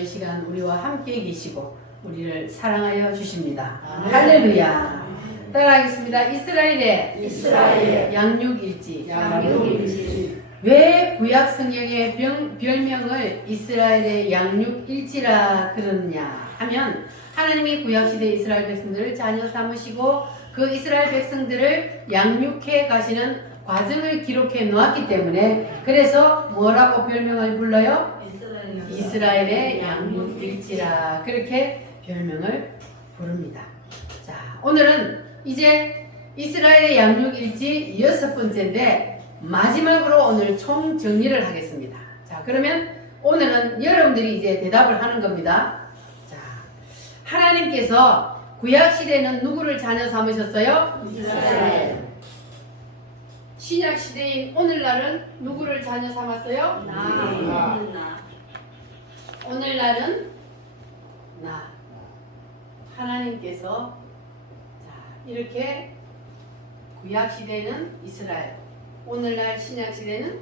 오늘 시간 우리와 함께 계시고 우리를 사랑하여 주십니다. 할렐루야. 따라하겠습니다. 이스라엘의 양육일지. 왜 구약 성경의 별명을 이스라엘의 양육일지라 그러느냐 하면 하나님이 구약시대 이스라엘 백성들을 자녀 삼으시고 그 이스라엘 백성들을 양육해 가시는 과정을 기록해 놓았기 때문에 그래서 뭐라고 별명을 불러요? 이스라엘의 양육일지라 그렇게 별명을 부릅니다. 자, 오늘은 이제 이스라엘의 양육일지 6번째인데 마지막으로 오늘 총 정리를 하겠습니다. 자, 그러면 오늘은 여러분들이 이제 대답을 하는 겁니다. 자, 하나님께서 구약 시대는 누구를 자녀 삼으셨어요? 이스라엘. 신약 시대인 오늘날은 누구를 자녀 삼았어요? 오늘날은 나. 하나님께서 자, 이렇게 구약 시대는 이스라엘, 오늘날 신약 시대는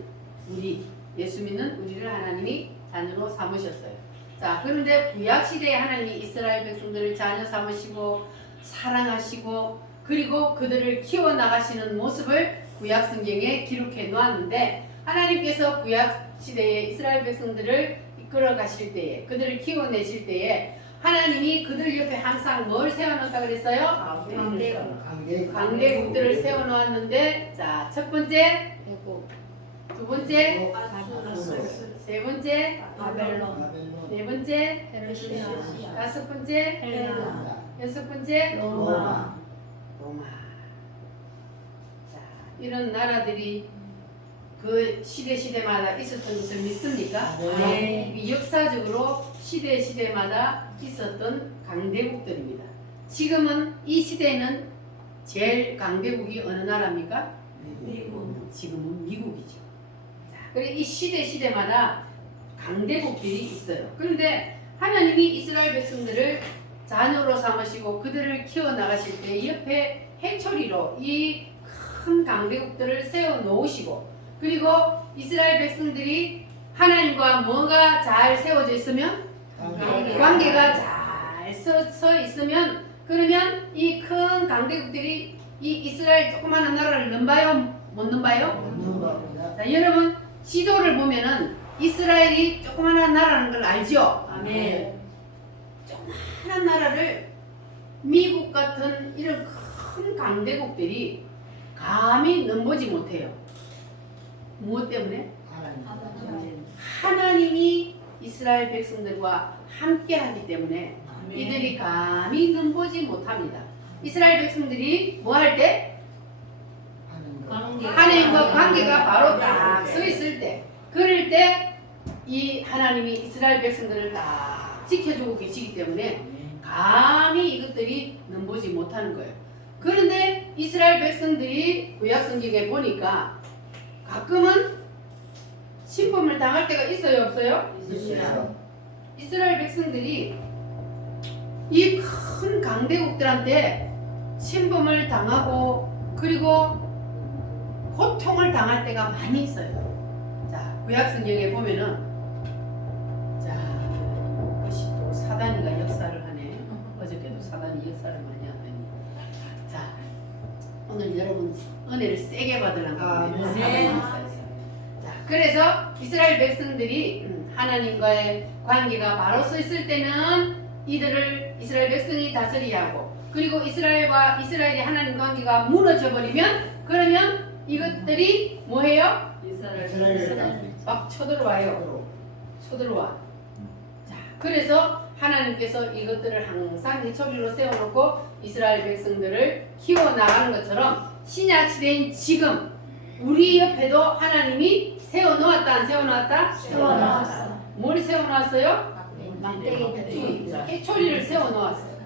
우리 예수 믿는 우리를 하나님이 자녀로 삼으셨어요. 자, 그런데 구약 시대에 하나님이 이스라엘 백성들을 자녀 삼으시고 사랑하시고 그리고 그들을 키워 나가시는 모습을 구약 성경에 기록해 놓았는데 하나님께서 구약 시대에 이스라엘 백성들을 이끌어 가실 때에 그들을 키워내실 때에 하나님이 그들 옆에 항상 뭘 세워놓았다 그랬어요? 강대국들을 세워놓았는데 자, 첫 번째 두 번째 세 번째 네 번째 다섯 번째 여섯 번째 로마. 자, 이런 나라들이 그 시대마다 있었던 것을 믿습니까? 네. 이 역사적으로 시대마다 있었던 강대국들입니다. 지금은 이 시대는 제일 강대국이 어느 나라입니까? 지금은 미국이죠. 자, 그리고 이 시대마다 강대국들이 있어요. 그런데 하나님이 이스라엘 백성들을 자녀로 삼으시고 그들을 키워나가실 때 옆에 해초리로 이 큰 강대국들을 세워 놓으시고 그리고 이스라엘 백성들이 하나님과 뭐가 잘 세워져 있으면 관계가 잘 서 있으면 그러면 이 큰 강대국들이 이 이스라엘 조그마한 나라를 넘봐요? 못 넘봐요? 자, 여러분 지도를 보면은 이스라엘이 조그마한 나라라는 걸 알죠? 아멘. 조그마한 나라를 미국 같은 이런 큰 강대국들이 감히 넘보지 못해요. 무엇 때문에? 하나님이 이스라엘 백성들과 함께 하기 때문에 이들이 감히 넘보지 못합니다. 이스라엘 백성들이 뭐 할 때? 하나님과 관계가 바로 딱 서 있을 때 그럴 때 이 하나님이 이스라엘 백성들을 딱 지켜주고 계시기 때문에 감히 이것들이 넘보지 못하는 거예요. 그런데 이스라엘 백성들이 구약 성경에 보니까 가끔은 침범을 당할 때가 있어요, 없어요? 있어요. 이스라엘 백성들이 이 큰 강대국들한테 침범을 당하고 그리고 고통을 당할 때가 많이 있어요. 자, 구약 성경에 보면은 자, 이것이 또 사단이가 역사를 하네. 어저께도 사단이 역사를 많이 하더니 자, 오늘 여러분 은혜를 세게 받으려고 사단이 역사였어요. 자, 그래서 이스라엘 백성들이 하나님과의 관계가 바로 서 있을 때는 이들을 이스라엘 백성이 다스리게 하고 그리고 이스라엘이 하나님 관계가 무너져 버리면 그러면 이것들이 뭐해요? 막 쳐들어와요. 자, 그래서 하나님께서 이것들을 항상 해초리로 세워놓고 이스라엘 백성들을 키워나가는 것처럼 신약 시대인 지금 우리 옆에도 하나님이 세워놓았다 안 세워놓았다? 세워놨어. 뭘 세워놨어요? 해초리를 세워놓았어요.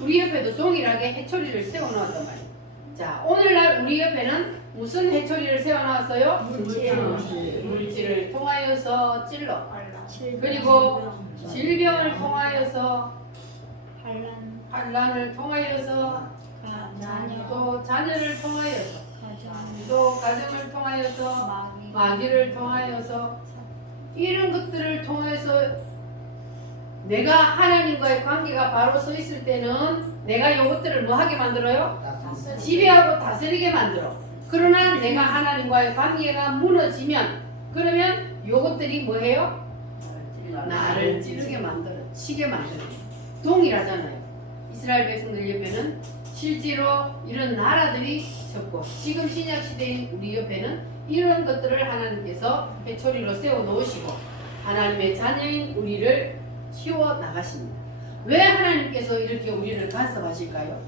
우리 옆에도 동일하게 해초리를 세워놓았단 말이에요. 자, 오늘날 우리 옆에는 무슨 해초리를 세워놨어요? 물질을 통하여서 찔러 그리고 질병을 통하여서 환란을 통하여서 또 자녀를 통하여서 또 가정을 통하여서 마귀를 통하여서 이런 것들을 통해서 내가 하나님과의 관계가 바로 서 있을 때는 내가 이것들을 뭐 하게 만들어요? 지배하고 다스리게 만들어. 그러나 내가 하나님과의 관계가 무너지면 그러면 이것들이 뭐 해요? 나를 찌르게 만들어, 치게 만들어. 동일하잖아요. 이스라엘 백성들 옆에는 실제로 이런 나라들이 있었고 지금 신약 시대인 우리 옆에는 이런 것들을 하나님께서 회초리로 세워 놓으시고 하나님의 자녀인 우리를 키워 나가십니다. 왜 하나님께서 이렇게 우리를 간섭하실까요?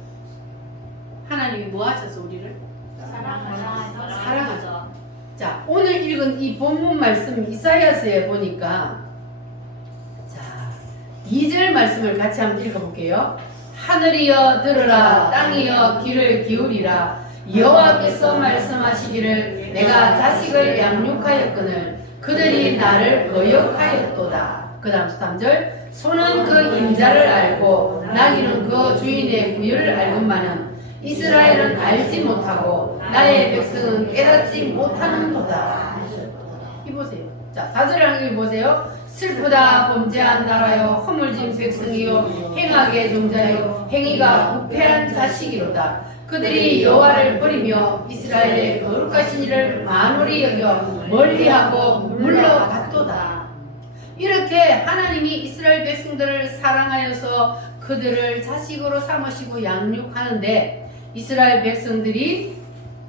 하나님이 뭐 하셔서 우리를? 사랑하죠. 자, 오늘 읽은 이 본문 말씀 이사야서에 보니까 자, 2절 말씀을 같이 한번 읽어볼게요. 하늘이여 들으라, 땅이여 귀를 기울이라. 여호와께서 말씀하시기를 내가 자식을 양육하였거늘 그들이 나를 거역하였도다. 그 다음 3절 소는 그 임자를 알고 나귀는 그 주인의 구유를 알건만은 이스라엘은 알지 못하고 나의 백성은 깨닫지 못하는도다. 이보세요. 자, 4절 읽어보세요. 슬프다 범죄한 나라여 허물진 백성이요 행악의 종자여 행위가 부패한 자식이로다. 그들이 여호와를 버리며 이스라엘의 거룩하신 이를 만홀히 여겨 멀리하고 물러갔도다. 이렇게 하나님이 이스라엘 백성들을 사랑하여서 그들을 자식으로 삼으시고 양육하는데 이스라엘 백성들이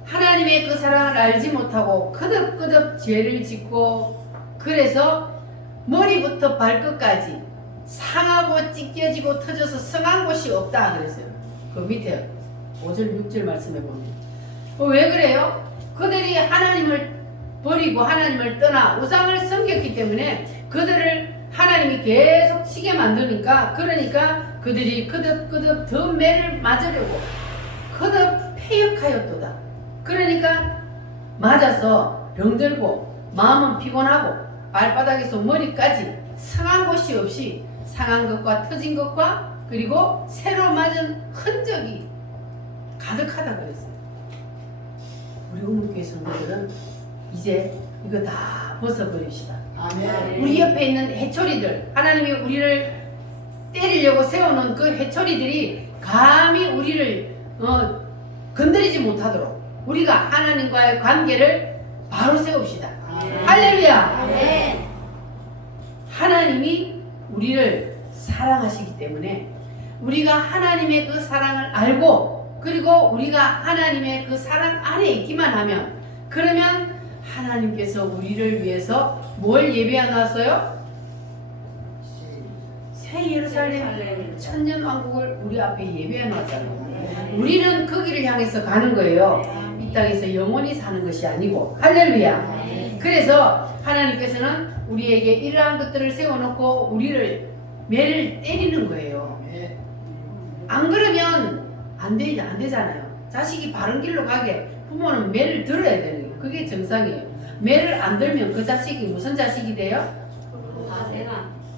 하나님의 그 사랑을 알지 못하고 거듭거듭 죄를 짓고 그래서 머리부터 발끝까지 상하고 찢겨지고 터져서 성한 곳이 없다 그랬어요. 그 밑에 5절 6절 말씀해 보면 왜 그래요? 그들이 하나님을 버리고 하나님을 떠나 우상을 섬겼기 때문에 그들을 하나님이 계속 치게 만드니까 그러니까 그들이 거듭거듭 더 매를 맞으려고 거듭 패역하였도다. 그러니까 맞아서 병들고 마음은 피곤하고 발바닥에서 머리까지 상한 곳이 없이 상한 것과 터진 것과 그리고 새로 맞은 흔적이 가득하다 그랬어요. 우리 우무교회 성도들은 이제 이거 다 벗어버립시다. 아멘. 우리 옆에 있는 해초리들, 하나님이 우리를 때리려고 세워놓은 그 해초리들이 감히 우리를 건드리지 못하도록 우리가 하나님과의 관계를 바로 세웁시다. 할렐루야. 아멘. 하나님이 우리를 사랑하시기 때문에 우리가 하나님의 그 사랑을 알고 그리고 우리가 하나님의 그 사랑 안에 있기만 하면 그러면 하나님께서 우리를 위해서 뭘 예배해 놨어요? 새 예루살렘 천년 왕국을 우리 앞에 예배해 놨잖아요. 우리는 거기를 향해서 가는 거예요. 이 땅에서 영원히 사는 것이 아니고. 할렐루야. 그래서 하나님께서는 우리에게 이러한 것들을 세워놓고 우리를 매를 때리는 거예요. 안 그러면 안 되잖아요. 자식이 바른 길로 가게 부모는 매를 들어야 되는 거예요. 그게 정상이에요. 매를 안 들면 그 자식이 무슨 자식이 돼요?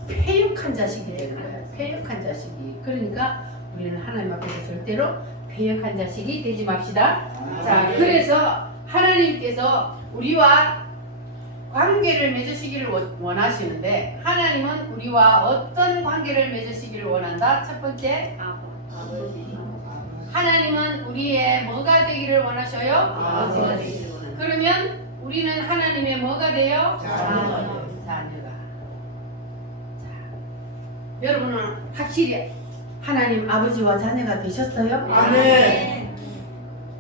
패역한 자식이 되는 거예요. 패역한 자식이. 그러니까 우리는 하나님 앞에서 절대로 패역한 자식이 되지 맙시다. 자, 그래서 하나님께서 우리와 관계를 맺으시기를 원하시는데 하나님은 우리와 어떤 관계를 맺으시기를 원한다? 첫 번째, 하나님은 우리의 뭐가 되기를 원하셔요? 아버지가 되기를 원한다. 그러면 우리는 하나님의 뭐가 돼요? 자녀가. 여러분은 확실히 하나님 아버지와 자녀가 되셨어요? 아멘.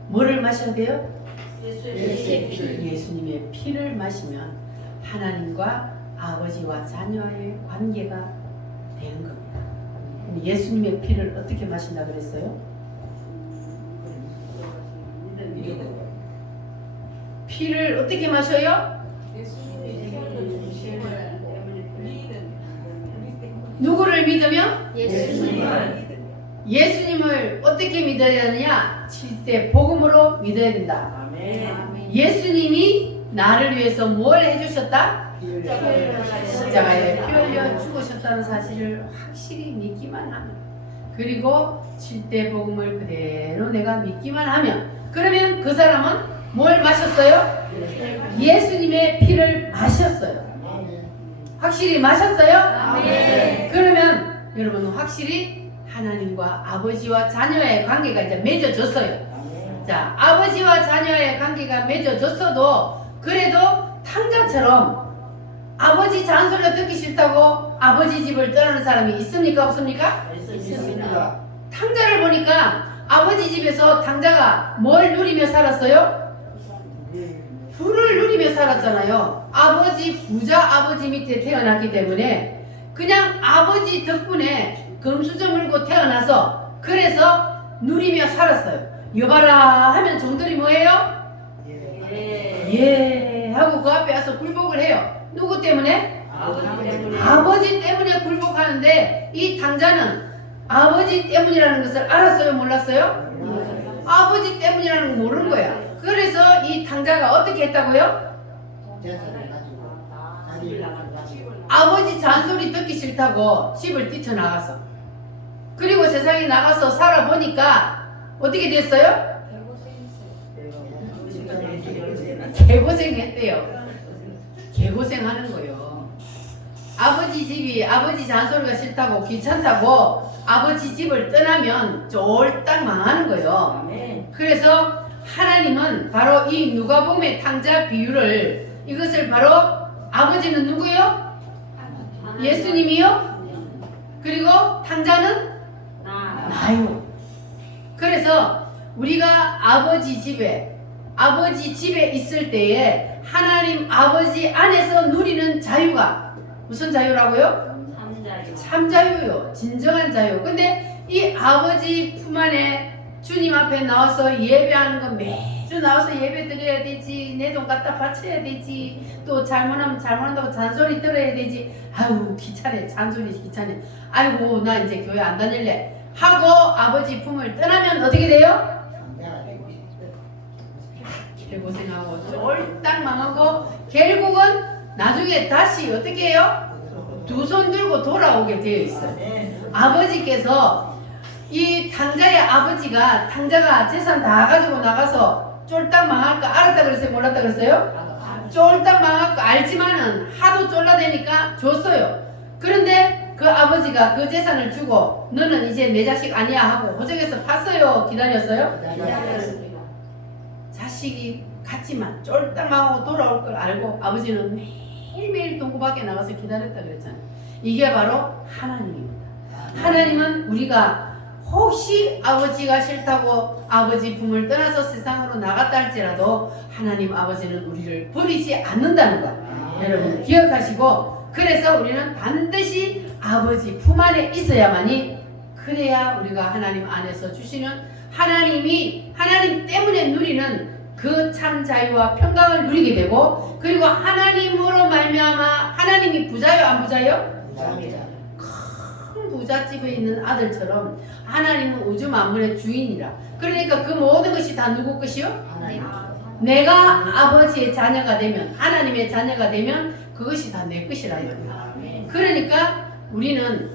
뭐를 마셔야 돼요? 예수의 피. 예수님의 피를 마시면 하나님과 아버지와 자녀의 관계가 되는 겁니다. 그럼 예수님의 피를 어떻게 마신다 그랬어요? 피를 어떻게 마셔요? 누구를 믿으며? 예수님을 어떻게 믿어야 되느냐? 7대 복음으로 믿어야 된다. 예수님이 나를 위해서 뭘 해주셨다? 십자가에 피 흘려 죽으셨다는 사실을 확실히 믿기만 하면 그리고 7대 복음을 그대로 내가 믿기만 하면 그러면 그 사람은 뭘 마셨어요? 예수님의 피를 마셨어요. 확실히 마셨어요? 그러면 여러분 확실히 하나님과 아버지와 자녀의 관계가 이제 맺어졌어요. 자, 아버지와 자녀의 관계가 맺어졌어도 그래도 탕자처럼 아버지 잔소리가 듣기 싫다고 아버지 집을 떠나는 사람이 있습니까? 없습니까? 있습니다. 탕자를 보니까 아버지 집에서 탕자가 뭘 누리며 살았어요? 부를 누리며 살았잖아요. 아버지 부자 아버지 밑에 태어났기 때문에 그냥 아버지 덕분에 금수저 물고 태어나서 그래서 누리며 살았어요. 여봐라 하면 종들이 뭐예요? 예 하고 그 앞에 와서 굴복을 해요. 누구 때문에? 아버지 때문에 굴복하는데 이 탕자는 아버지 때문이라는 것을 알았어요? 몰랐어요? 아버지 때문이라는 걸 모르는 거야. 그래서 이 탕자가 어떻게 했다고요? 아버지 잔소리 듣기 싫다고 집을 뛰쳐나갔어. 그리고 세상에 나가서 살아보니까 어떻게 됐어요? 개고생했대요. 개고생하는 거요. 아버지 집이 아버지 잔소리가 싫다고 귀찮다고 아버지 집을 떠나면 쫄딱 망하는 거요. 그래서 하나님은 바로 이 누가복음의 탕자 비유를 이것을 바로 아버지는 누구요? 예수님이요? 그리고 탕자는 나요. 그래서 우리가 아버지 집에 있을 때에 하나님 아버지 안에서 누리는 자유가 무슨 자유라고요? 참자유요. 진정한 자유. 근데 이 아버지 품 안에 주님 앞에 나와서 예배하는 건 매주 나와서 예배 드려야 되지, 내 돈 갖다 바쳐야 되지, 또 잘못하면 잘못한다고 잔소리 들어야 되지, 아유 귀찮네, 잔소리 귀찮네, 아이고 나 이제 교회 안 다닐래 하고 아버지 품을 떠나면 어떻게 돼요? 개고생하고 쫄딱 망하고 결국은 나중에 다시 어떻게 해요? 두 손 들고 돌아오게 되어 있어요. 아버지께서 이 탕자의 아버지가 탕자가 재산 다 가지고 나가서 쫄딱 망할 거 알았다 그랬어요? 몰랐다 그랬어요? 쫄딱 망할 거 알지만은 하도 쫄라대니까 줬어요. 그런데 그 아버지가 그 재산을 주고 너는 이제 내 자식 아니야 하고 호적에서 팠어요? 기다렸어요? 자식이 같지만 쫄딱 망하고 돌아올 걸 알고 아버지는 매일매일 동구 밖에 나가서 기다렸다 그랬잖아요. 이게 바로 하나님입니다. 하나님은 우리가 혹시 아버지가 싫다고 아버지 품을 떠나서 세상으로 나갔다 할지라도 하나님 아버지는 우리를 버리지 않는다는 거 여러분 기억하시고, 그래서 우리는 반드시 아버지 품 안에 있어야만이 그래야 우리가 하나님 안에서 주시는 하나님 때문에 누리는 그 참 자유와 평강을 누리게 되고, 그리고 하나님으로 말미암아 하나님이 부자요 안 부자요? 큰 부잣집에 있는 아들처럼 하나님은 우주 만물의 주인이라. 그러니까 그 모든 것이 다 누구 것이요? 내가 아버지의 자녀가 되면, 하나님의 자녀가 되면 그것이 다 내 것이라는 거예요. 그러니까 우리는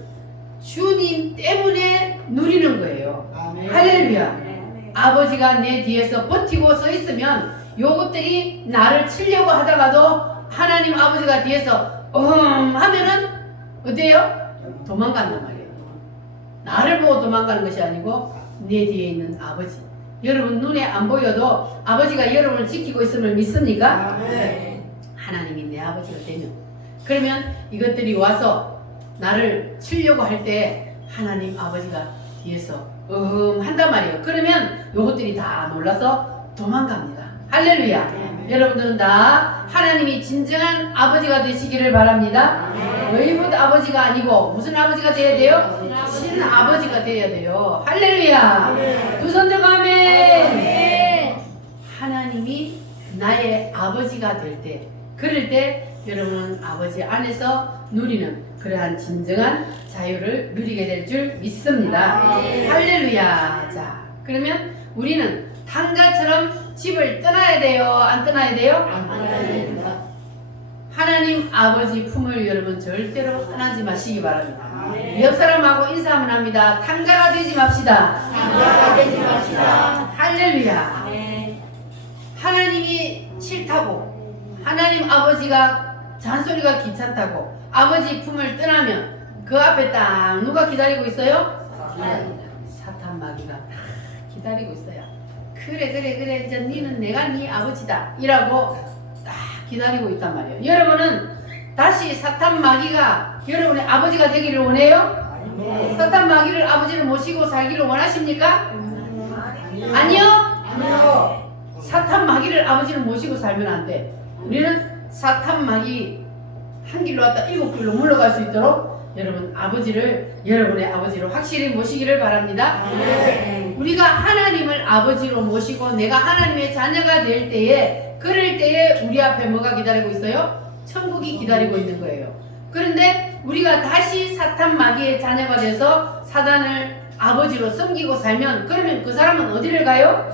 주님 때문에 누리는 거예요. 할렐루야. 아버지가 내 뒤에서 버티고 서 있으면 요것들이 나를 치려고 하다가도 하나님 아버지가 뒤에서 하면은 어때요? 도망간단 말이에요. 나를 보고 도망가는 것이 아니고 내 뒤에 있는 아버지. 여러분 눈에 안 보여도 아버지가 여러분을 지키고 있음을 믿습니까? 하나님이 내 아버지가 되면, 그러면 이것들이 와서 나를 치려고 할 때 하나님 아버지가 뒤에서 한단 말이에요. 그러면 요것들이 다 놀라서 도망갑니다. 할렐루야. 여러분들은 다 하나님이 진정한 아버지가 되시기를 바랍니다. 의붓 아버지가 아니고 무슨 아버지가 돼야 돼요? 친 아버지가 돼야 돼요. 할렐루야. 두 손 들고 아멘. 하나님이 나의 아버지가 될 때, 그럴 때 여러분은 아버지 안에서 누리는 그러한 진정한 자유를 누리게 될 줄 믿습니다. 할렐루야. 자, 그러면 우리는 탕자처럼 집을 떠나야 돼요? 안 떠나야 돼요? 하나님 아버지 품을 여러분 절대로 떠나지 마시기 바랍니다. 옆 사람하고 인사 한번 합니다. 탕자가 되지 맙시다. 할렐루야. 하나님이 싫다고, 하나님 아버지가 잔소리가 귀찮다고 아버지 품을 떠나면 그 앞에 딱 누가 기다리고 있어요? 사탄이다. 사탄 마귀가 딱 기다리고 있어요. 그래 이제 니는 내가 네 아버지다 이라고 딱 기다리고 있단 말이에요. 여러분은 다시 사탄 마귀가 여러분의 아버지가 되기를 원해요? 네. 사탄 마귀를 아버지를 모시고 살기를 원하십니까? 아니요? 아니요. 사탄 마귀를 아버지를 모시고 살면 안 돼. 우리는 사탄 마귀 한 길로 왔다 7길로 물러갈 수 있도록 여러분의 아버지로 확실히 모시기를 바랍니다. 네. 우리가 하나님을 아버지로 모시고 내가 하나님의 자녀가 될 때에 그럴 때에 우리 앞에 뭐가 기다리고 있어요? 천국이 기다리고 있는 거예요. 그런데 우리가 다시 사탄 마귀의 자녀가 돼서 사단을 아버지로 섬기고 살면 그러면 그 사람은 어디를 가요?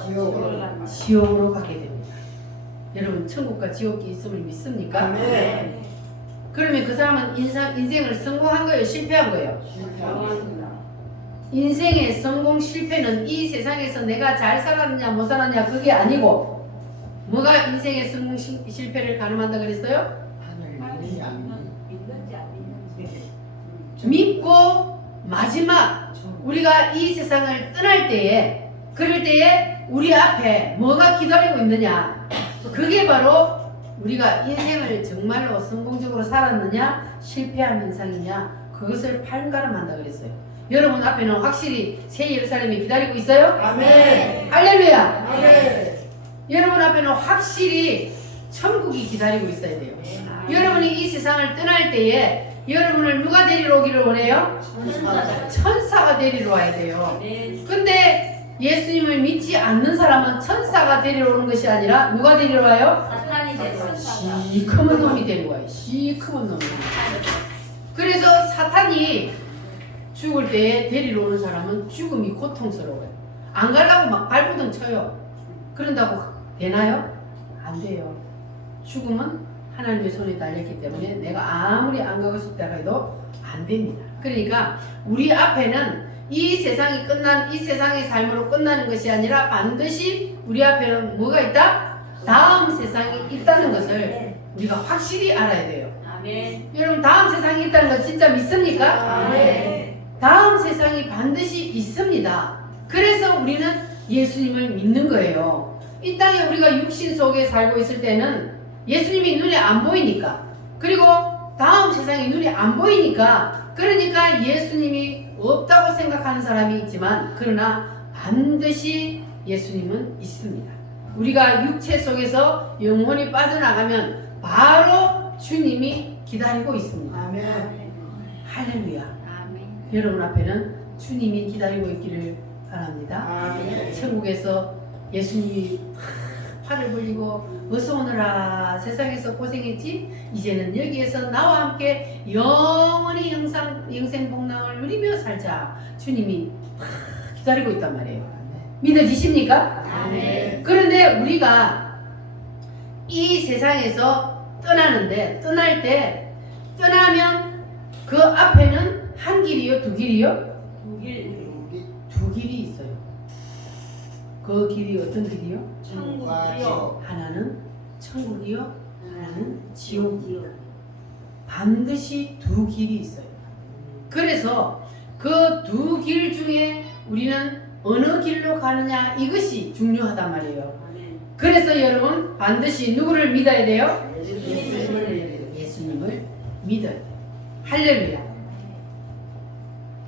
지옥으로 가게 됩니다. 여러분 천국과 지옥이 있음을 믿습니까? 네. 그러면 그 사람은 인생을 성공한 거예요? 실패한 거예요? 인생의 성공 실패는 이 세상에서 내가 잘 살았느냐 못 살았느냐 그게 아니고 뭐가 인생의 성공 실패를 가늠한다 그랬어요? 믿는지 안 믿는지. 믿고 마지막 우리가 이 세상을 떠날 때에 그럴 때에 우리 앞에 뭐가 기다리고 있느냐 그게 바로 우리가 인생을 정말로 성공적으로 살았느냐 실패한 인상이냐 그것을 판가름한다 그랬어요. 여러분 앞에는 확실히 새 예루살렘이 기다리고 있어요? 아멘. 할렐루야. 아멘. 여러분 앞에는 확실히 천국이 기다리고 있어야 돼요. 여러분이 이 세상을 떠날 때에 여러분을 누가 데리러 오기를 원해요? 천사가 데리러 와야 돼요. 근데 예수님을 믿지 않는 사람은 천사가 데리러 오는 것이 아니라 누가 데리러 와요? 사탄이 되는 시커먼 놈이 데리고 와요. 시커먼 놈이. 그래서 사탄이 죽을 때에 데리러 오는 사람은 죽음이 고통스러워요. 안 가려고 막 발부둥 쳐요. 그런다고 되나요? 안 돼요. 죽음은 하나님의 손에 달렸기 때문에 내가 아무리 안 가고 싶다 해도 안 됩니다. 그러니까 우리 앞에는 이 세상이 이 세상의 삶으로 끝나는 것이 아니라 반드시 우리 앞에는 뭐가 있다? 다음 세상이 있다는 것을 우리가 확실히 알아야 돼요. 아멘. 여러분 다음 세상이 있다는 거 진짜 믿습니까? 아멘. 다음 세상이 반드시 있습니다. 그래서 우리는 예수님을 믿는 거예요. 이 땅에 우리가 육신 속에 살고 있을 때는 예수님이 눈에 안 보이니까 그리고 다음 세상이 눈에 안 보이니까 그러니까 예수님이 없다고 생각하는 사람이 있지만 그러나 반드시 예수님은 있습니다. 우리가 육체 속에서 영혼이 빠져나가면 바로 주님이 기다리고 있습니다. 아멘. 할렐루야. 아멘. 여러분 앞에는 주님이 기다리고 있기를 바랍니다. 아멘. 천국에서 예수님이 팔을 벌리고 어서 오너라 세상에서 고생했지 이제는 여기에서 나와 함께 영원히 영생복락을 누리며 살자 주님이 기다리고 있단 말이에요. 믿어지십니까? 아멘. 그런데 우리가 이 세상에서 떠날 때 떠나면 그 앞에는 한 길이요 두 길이요? 두 길이 있어요. 그 길이 어떤 길이요? 천국이요. 하나는 천국이요, 하나는 지옥이요. 반드시 두 길이 있어요. 그래서 그 두 길 중에 우리는 어느 길로 가느냐 이것이 중요하단 말이에요. 그래서 여러분 반드시 누구를 믿어야 돼요? 예수님을 믿어야 돼요. 할렐루야.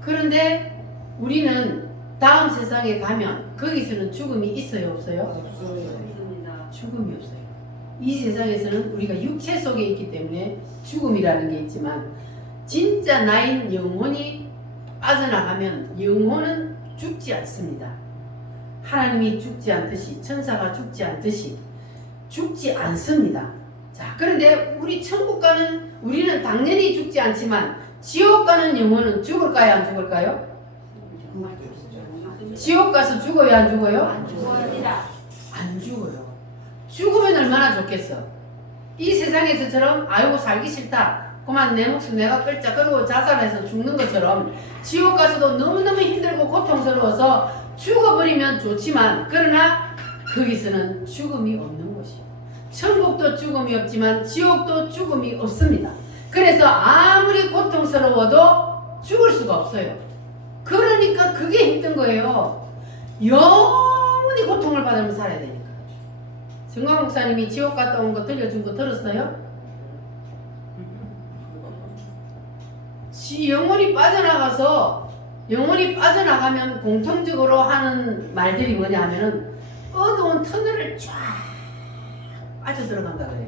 그런데 우리는 다음 세상에 가면 거기서는 죽음이 있어요 없어요? 죽음이 없어요. 이 세상에서는 우리가 육체 속에 있기 때문에 죽음이라는 게 있지만 진짜 나인 영혼이 빠져나가면 영혼은 죽지 않습니다. 하나님이 죽지 않듯이 천사가 죽지 않듯이 죽지 않습니다. 자, 그런데 우리 천국 가는 우리는 당연히 죽지 않지만 지옥 가는 영혼은 죽을까요 안 죽을까요? 지옥 가서 죽어요 안 죽어요? 안 죽어야 안 죽어요. 죽으면 얼마나 좋겠어. 이 세상에서처럼 아이고 살기 싫다 그만 내 목숨 내가 끌자 그러고 자살해서 죽는 것처럼 지옥 가서도 너무너무 힘들고 고통스러워서 죽어버리면 좋지만 그러나 거기서는 죽음이 없는 곳이에요. 천국도 죽음이 없지만 지옥도 죽음이 없습니다. 그래서 아무리 고통스러워도 죽을 수가 없어요. 그러니까 그게 힘든 거예요. 영원히 고통을 받으면서 살아야 되니까. 정광 목사님이 지옥 갔다 온 거 들려준 거 들었어요? 영원히 빠져나가면 공통적으로 하는 말들이 뭐냐 하면은 어두운 터널을 쫙 빠져들어간다 그래요.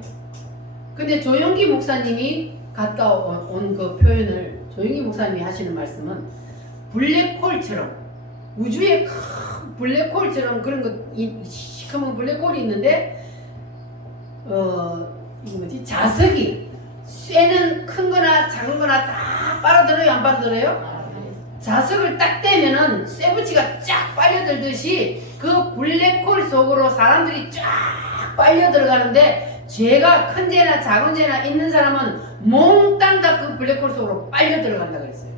근데 조용기 목사님이 갔다 온 그 표현을 조용기 목사님이 하시는 말씀은 블랙홀처럼 우주의 큰 블랙홀처럼 그런 거 시커먼 블랙홀이 있는데 이거 뭐지? 자석이 쇠는 큰 거나 작은 거나 다 빨아들어요? 안 빨아들어요? 자석을 딱 떼면은 쇠붙이가 쫙 빨려들듯이 그 블랙홀 속으로 사람들이 쫙 빨려 들어가는데 죄가 큰 죄나 작은 죄나 있는 사람은 몽땅 다 그 블랙홀 속으로 빨려 들어간다 그랬어요.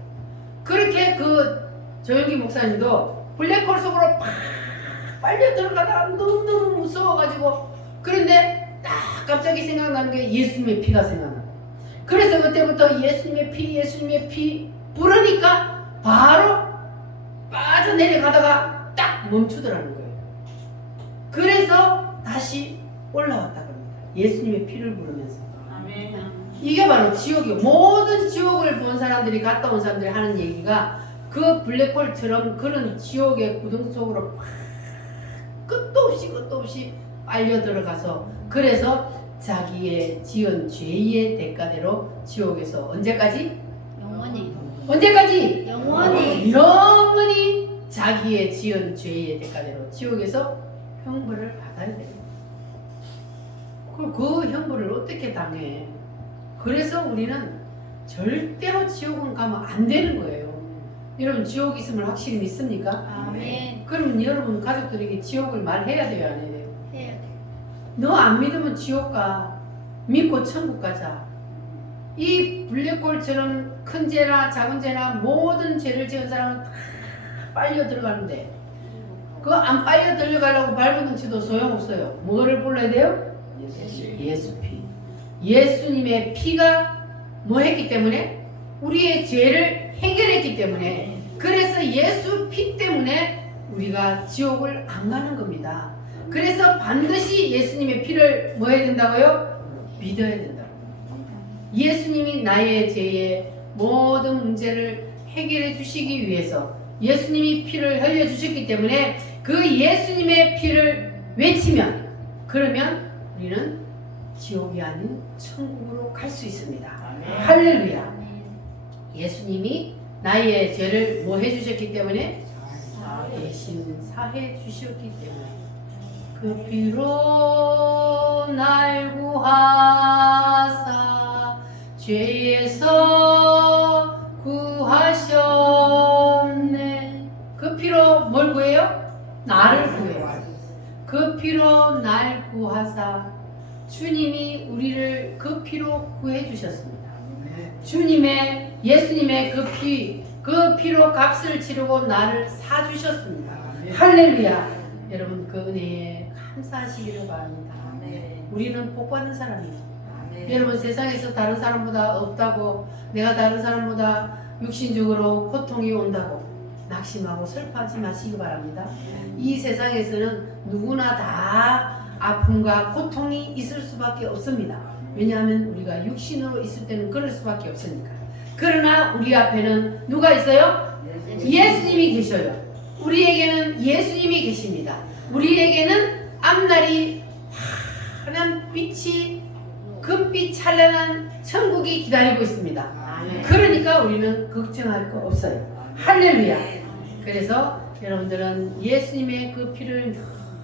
그렇게 그 조영기 목사님도 블랙홀 속으로 팍 빨려 들어가다가 너무너무 무서워가지고 그런데 딱 갑자기 생각나는 게 예수님의 피가 생각나. 그래서 그때부터 예수님의 피 부르니까 바로 빠져내려가다가 딱 멈추더라는 거예요. 그래서 다시 올라왔다 그럽니다. 예수님의 피를 부르면서. 아멘. 이게 바로 지옥이에요. 모든 지옥을 본 사람들이 갔다 온 사람들이 하는 얘기가 그 블랙홀처럼 그런 지옥의 구덩 속으로 끝도 없이 빨려 들어가서 그래서 자기의 지은 죄의 대가대로 지옥에서 언제까지? 언제까지? 영원히 자기의 지은 죄의 대가대로 지옥에서 형벌을 받아야 돼요. 그럼 그 형벌을 어떻게 당해? 그래서 우리는 절대로 지옥은 가면 안 되는 거예요. 여러분 지옥 있음을 확실히 믿습니까? 아멘. 그러면 여러분 가족들에게 지옥을 말해야 돼요, 안 해야 돼요? 해야 돼. 너 안 믿으면 지옥 가. 믿고 천국 가자. 이 블랙홀처럼 큰 죄나 작은 죄나 모든 죄를 지은 사람은 다 빨려 들어가는데 그거 안 빨려 들어가려고 발버둥쳐도 소용없어요. 뭐를 불러야 돼요? 예수 피. 예수님의 피가 뭐 했기 때문에? 우리의 죄를 해결했기 때문에. 그래서 예수 피 때문에 우리가 지옥을 안 가는 겁니다. 그래서 반드시 예수님의 피를 뭐 해야 된다고요? 믿어야 된다고. 예수님이 나의 죄의 모든 문제를 해결해 주시기 위해서 예수님이 피를 흘려 주셨기 때문에 그 예수님의 피를 외치면 그러면 우리는 지옥이 아닌 천국으로 갈 수 있습니다. 할렐루야. 예수님이 나의 죄를 뭐 해주셨기 때문에? 대신 사해 주셨기 때문에 그 피로 날 구하사 죄에서 구하셨네. 그 피로 뭘 구해요? 나를 구해요. 그 피로 날 구하사 주님이 우리를 그 피로 구해 주셨습니다. 주님의 예수님의 그 피로 값을 치르고 나를 사 주셨습니다. 할렐루야. 여러분 그 은혜에 감사하시기를 바랍니다. 우리는 복 받는 사람이에요. 여러분 세상에서 다른 사람보다 없다고 내가 다른 사람보다 육신적으로 고통이 온다고 낙심하고 슬퍼하지 마시기 바랍니다. 이 세상에서는 누구나 다 아픔과 고통이 있을 수밖에 없습니다. 왜냐하면 우리가 육신으로 있을 때는 그럴 수밖에 없으니까. 그러나 우리 앞에는 누가 있어요? 예수님이 계셔요. 우리에게는 예수님이 계십니다. 우리에게는 앞날이 환한 빛이 금빛 찬란한 천국이 기다리고 있습니다. 그러니까 우리는 걱정할 거 없어요. 할렐루야. 그래서 여러분들은 예수님의 그 피를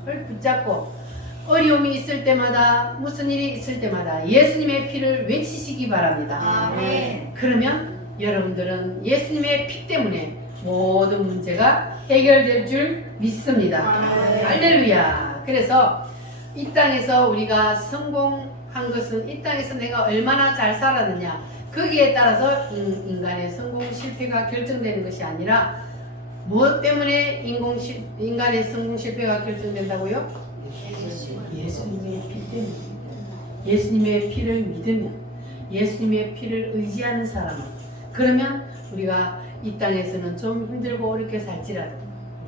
늘 붙잡고 어려움이 있을 때마다 무슨 일이 있을 때마다 예수님의 피를 외치시기 바랍니다. 그러면 여러분들은 예수님의 피 때문에 모든 문제가 해결될 줄 믿습니다. 할렐루야. 그래서 이 땅에서 우리가 성공한 것은 이 땅에서 내가 얼마나 잘 살았느냐 거기에 따라서 인간의 성공 실패가 결정되는 것이 아니라 무엇 때문에 인간의 성공 실패가 결정된다고요? 예수님의 피 때문에. 예수님의 피를 믿으면 예수님의 피를 의지하는 사람은 그러면 우리가 이 땅에서는 좀 힘들고 어렵게 살지라도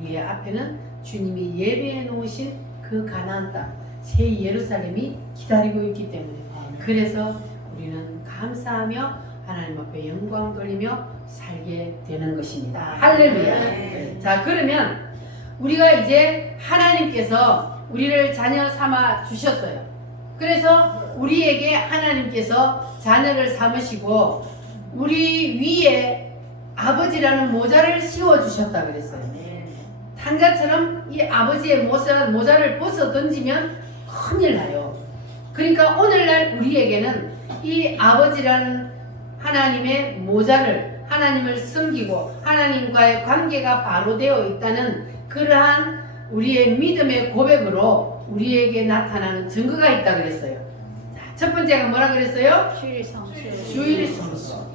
우리의 앞에는 주님이 예배해 놓으신 그 가나안 땅, 새 예루살렘이 기다리고 있기 때문에 그래서 우리는 감사하며 하나님 앞에 영광 돌리며 살게 되는 것입니다. 할렐루야. 자, 그러면 우리가 이제 하나님께서 우리를 자녀 삼아 주셨어요. 그래서 우리에게 하나님께서 자녀를 삼으시고 우리 위에 아버지라는 모자를 씌워 주셨다 그랬어요. 탕자처럼 이 아버지의 모자를 벗어 던지면 큰일 나요. 그러니까 오늘날 우리에게는 이 아버지라는 하나님의 모자를 하나님을 섬기고 하나님과의 관계가 바로 되어 있다는 그러한 우리의 믿음의 고백으로 우리에게 나타나는 증거가 있다 그랬어요. 자, 첫 번째가 뭐라 그랬어요? 주일 성수. 주일 성수.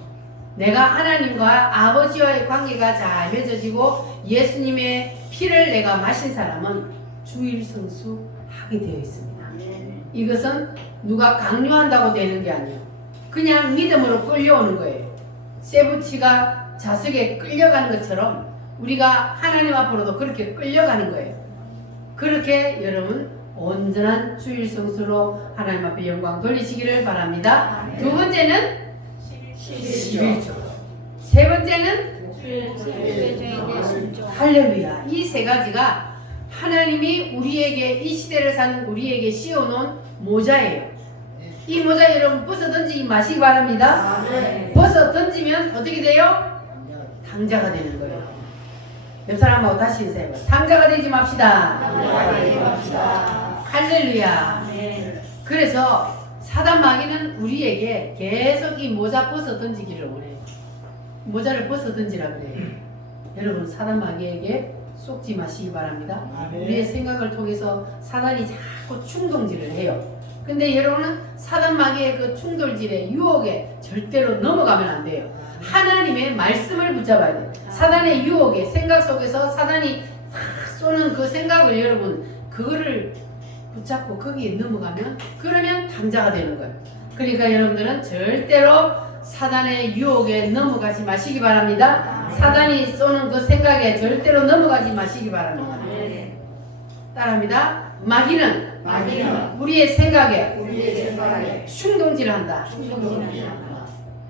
내가 하나님과 아버지와의 관계가 잘 맺어지고 예수님의 피를 내가 마신 사람은 주일 성수 하게 되어 있습니다. 이것은 누가 강요한다고 되는 게 아니에요. 그냥 믿음으로 끌려오는 거예요. 쇠붙이가 자석에 끌려가는 것처럼 우리가 하나님 앞으로도 그렇게 끌려가는 거예요. 그렇게 여러분 온전한 주일 성수로 하나님 앞에 영광 돌리시기를 바랍니다. 두 번째는 11조. 세 번째는 할렐루야. 이 세 가지가 하나님이 우리에게 이 시대를 사는 우리에게 씌워놓은 모자예요. 이 모자 여러분 벗어 던지지 마시기 바랍니다. 벗어 던지면 어떻게 돼요? 탕자가 되는 거예요. 옆 사람하고 다시 인사해봐요. 탕자가 되지 맙시다. 할렐루야. 그래서 사단 마귀는 우리에게 계속 이 모자 벗어 던지기를 원해요. 모자를 벗어 던지라 그래요. 여러분 사단 마귀에게 속지 마시기 바랍니다. 우리의 생각을 통해서 사단이 자꾸 충동질을 해요. 근데 여러분은 사단 마귀의 그 충동질의 유혹에 절대로 넘어가면 안 돼요. 하나님의 말씀을 붙잡아야 돼요. 사단의 유혹에 생각 속에서 사단이 탁 쏘는 그 생각을 여러분 그거를 붙잡고 거기에 넘어가면 그러면 탕자가 되는 거예요. 그러니까 여러분들은 절대로 사단의 유혹에 넘어가지 마시기 바랍니다. 사단이 쏘는 그 생각에 절대로 넘어가지 마시기 바랍니다. 따라합니다. 마귀는 우리의 생각에 충동질한다.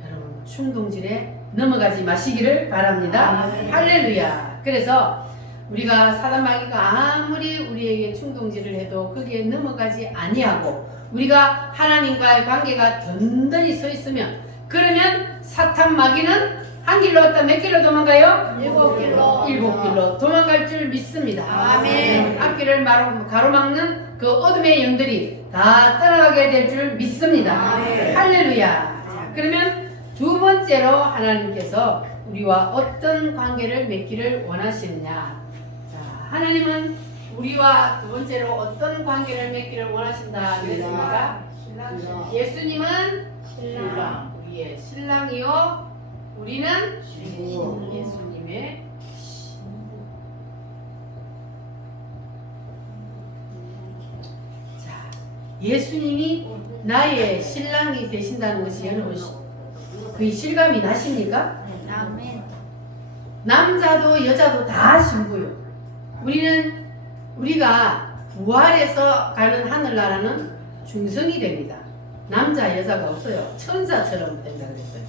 여러분 충동질에 넘어가지 마시기를 바랍니다. 할렐루야. 그래서 우리가 사단 마귀가 아무리 우리에게 충동질을 해도 거기에 넘어가지 아니하고 우리가 하나님과의 관계가 든든히 서 있으면 그러면 사탄 마귀는 한 길로 왔다 몇 길로 도망가요? 7길로 도망갈 줄 믿습니다. 아멘. 앞길을 가로막는 그 어둠의 영들이 다 떠나가게 될 줄 믿습니다. 아멘. 할렐루야. 자, 그러면 두 번째로 하나님께서 우리와 어떤 관계를 맺기를 원하시느냐. 자, 하나님은 우리와 두 번째로 어떤 관계를 맺기를 원하신다 그랬습니까? 예수님은 신랑. 우리의 신랑이요. 우리는 예수님의 신부. 자, 예수님이 나의 신랑이 되신다는 것이 여러분 그 실감이 나십니까? 아멘. 남자도 여자도 다 신부요. 우리가 부활해서 가는 하늘나라는 중성이 됩니다. 남자 여자가 없어요. 천사처럼 된다 그랬어요.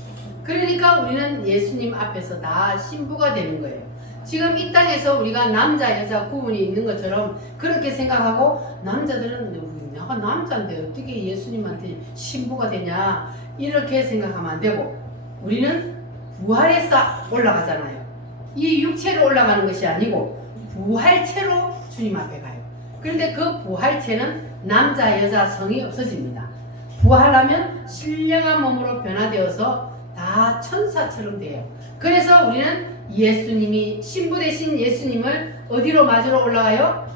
그러니까 우리는 예수님 앞에서 다 신부가 되는 거예요. 지금 이 땅에서 우리가 남자 여자 구분이 있는 것처럼 그렇게 생각하고 남자들은 내가 남자인데 어떻게 예수님한테 신부가 되냐 이렇게 생각하면 안 되고 우리는 부활해서 올라가잖아요. 이 육체로 올라가는 것이 아니고 부활체로 주님 앞에 가요. 그런데 그 부활체는 남자 여자 성이 없어집니다. 부활하면 신령한 몸으로 변화되어서 다 천사처럼 돼요. 그래서 우리는 예수님이 신부 되신 예수님을 어디로 맞으러 올라가요?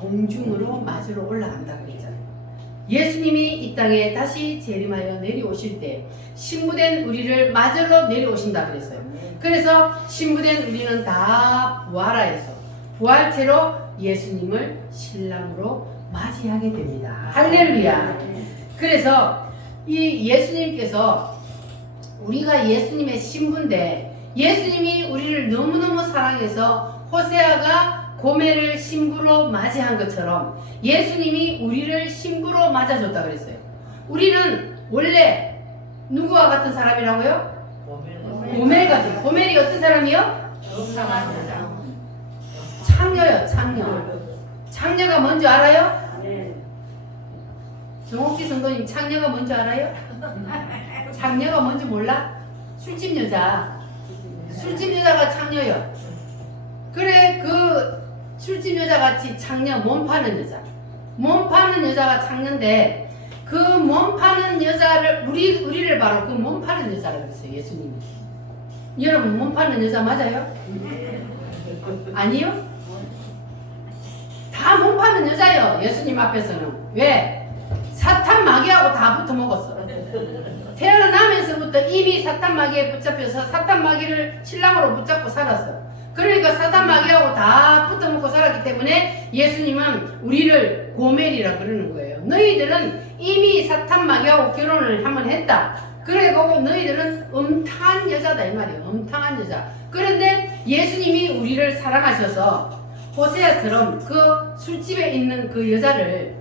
공중으로 맞으러 올라간다 그랬잖아요. 예수님이 이 땅에 다시 재림하여 내려오실 때 신부된 우리를 맞으러 내려오신다 그랬어요. 그래서 신부된 우리는 다 부활하여서 부활체로 예수님을 신랑으로 맞이하게 됩니다. 할렐루야. 그래서 이 예수님께서 우리가 예수님의 신부인데 예수님이 우리를 너무너무 사랑해서 호세아가 고멜을 신부로 맞이한 것처럼 예수님이 우리를 신부로 맞아줬다 그랬어요. 우리는 원래 누구와 같은 사람이라고요? 고멜 같은. 고멜이 어떤 사람이요? 창녀요, 창녀. 창녀가 뭔지 알아요? 정옥지 성도님, 창녀가 뭔지 알아요? 창녀가 뭔지 몰라? 술집 여자. 술집 여자가 창녀요. 그래, 그 술집 여자 같이 창녀, 몸 파는 여자. 몸 파는 여자가 창녀인데 그 몸 파는 여자를 우리를 바로 그 몸 파는 여자라고 그랬어요. 예수님이. 여러분 몸 파는 여자 맞아요? 아니요? 다 몸 파는 여자요. 예수님 앞에서는. 왜? 사탄 마귀하고 다 붙어 먹었어. 태어나면서부터 이미 사탄 마귀에 붙잡혀서 사탄 마귀를 신랑으로 붙잡고 살았어. 그러니까 사탄 마귀하고 다 붙어 먹고 살았기 때문에 예수님은 우리를 고멜이라 그러는 거예요. 너희들은 이미 사탄 마귀하고 결혼을 한번 했다. 그리고 너희들은 음탕한 여자다 이 말이에요. 음탕한 여자. 그런데 예수님이 우리를 사랑하셔서 호세아처럼 그 술집에 있는 그 여자를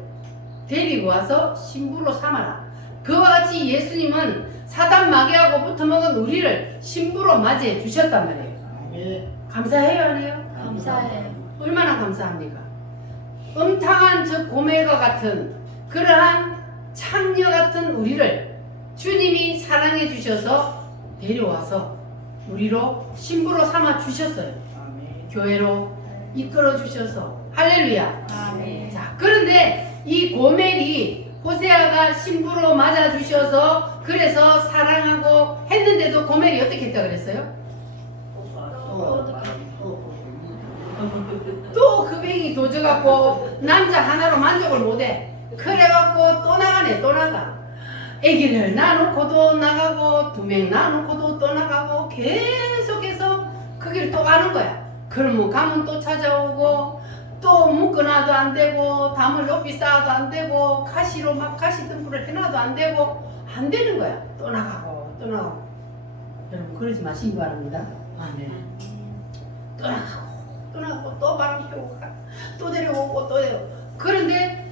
데리고 와서 신부로 삼아라. 그와 같이 예수님은 사단 마귀하고 붙어먹은 우리를 신부로 맞이해 주셨단 말이에요. 감사해요, 안 해요? 감사해요. 얼마나 감사합니까? 음탕한 저 고멜과 같은 그러한 창녀 같은 우리를 주님이 사랑해 주셔서 데려와서 우리로 신부로 삼아 주셨어요. 교회로 이끌어 주셔서 할렐루야. 아멘. 자, 그런데 이 고멜이 호세아가 신부로 맞아 주셔서 그래서 사랑하고 했는데도 고멜이 어떻게 했다 그랬어요? 또 그 병이 도져갖고 남자 하나로 만족을 못해. 그래갖고 또 나가네. 또 나가. 아기를 낳아놓고도 나가고 2명 낳아놓고도 또 나가고 계속해서 그 길 또 가는 거야. 그러면 가면 또 찾아오고 또 묶어놔도 안 되고 담을 높이 쌓아도 안 되고 가시로 막 가시 등불을 해놔도 안 되고 안 되는 거야. 또 나가고 또 나가고. 여러분 그러지 마시기 바랍니다. 네. 또 나가고 또 나가고 또 바람 피우고 또 데려오고 또 데려오고. 그런데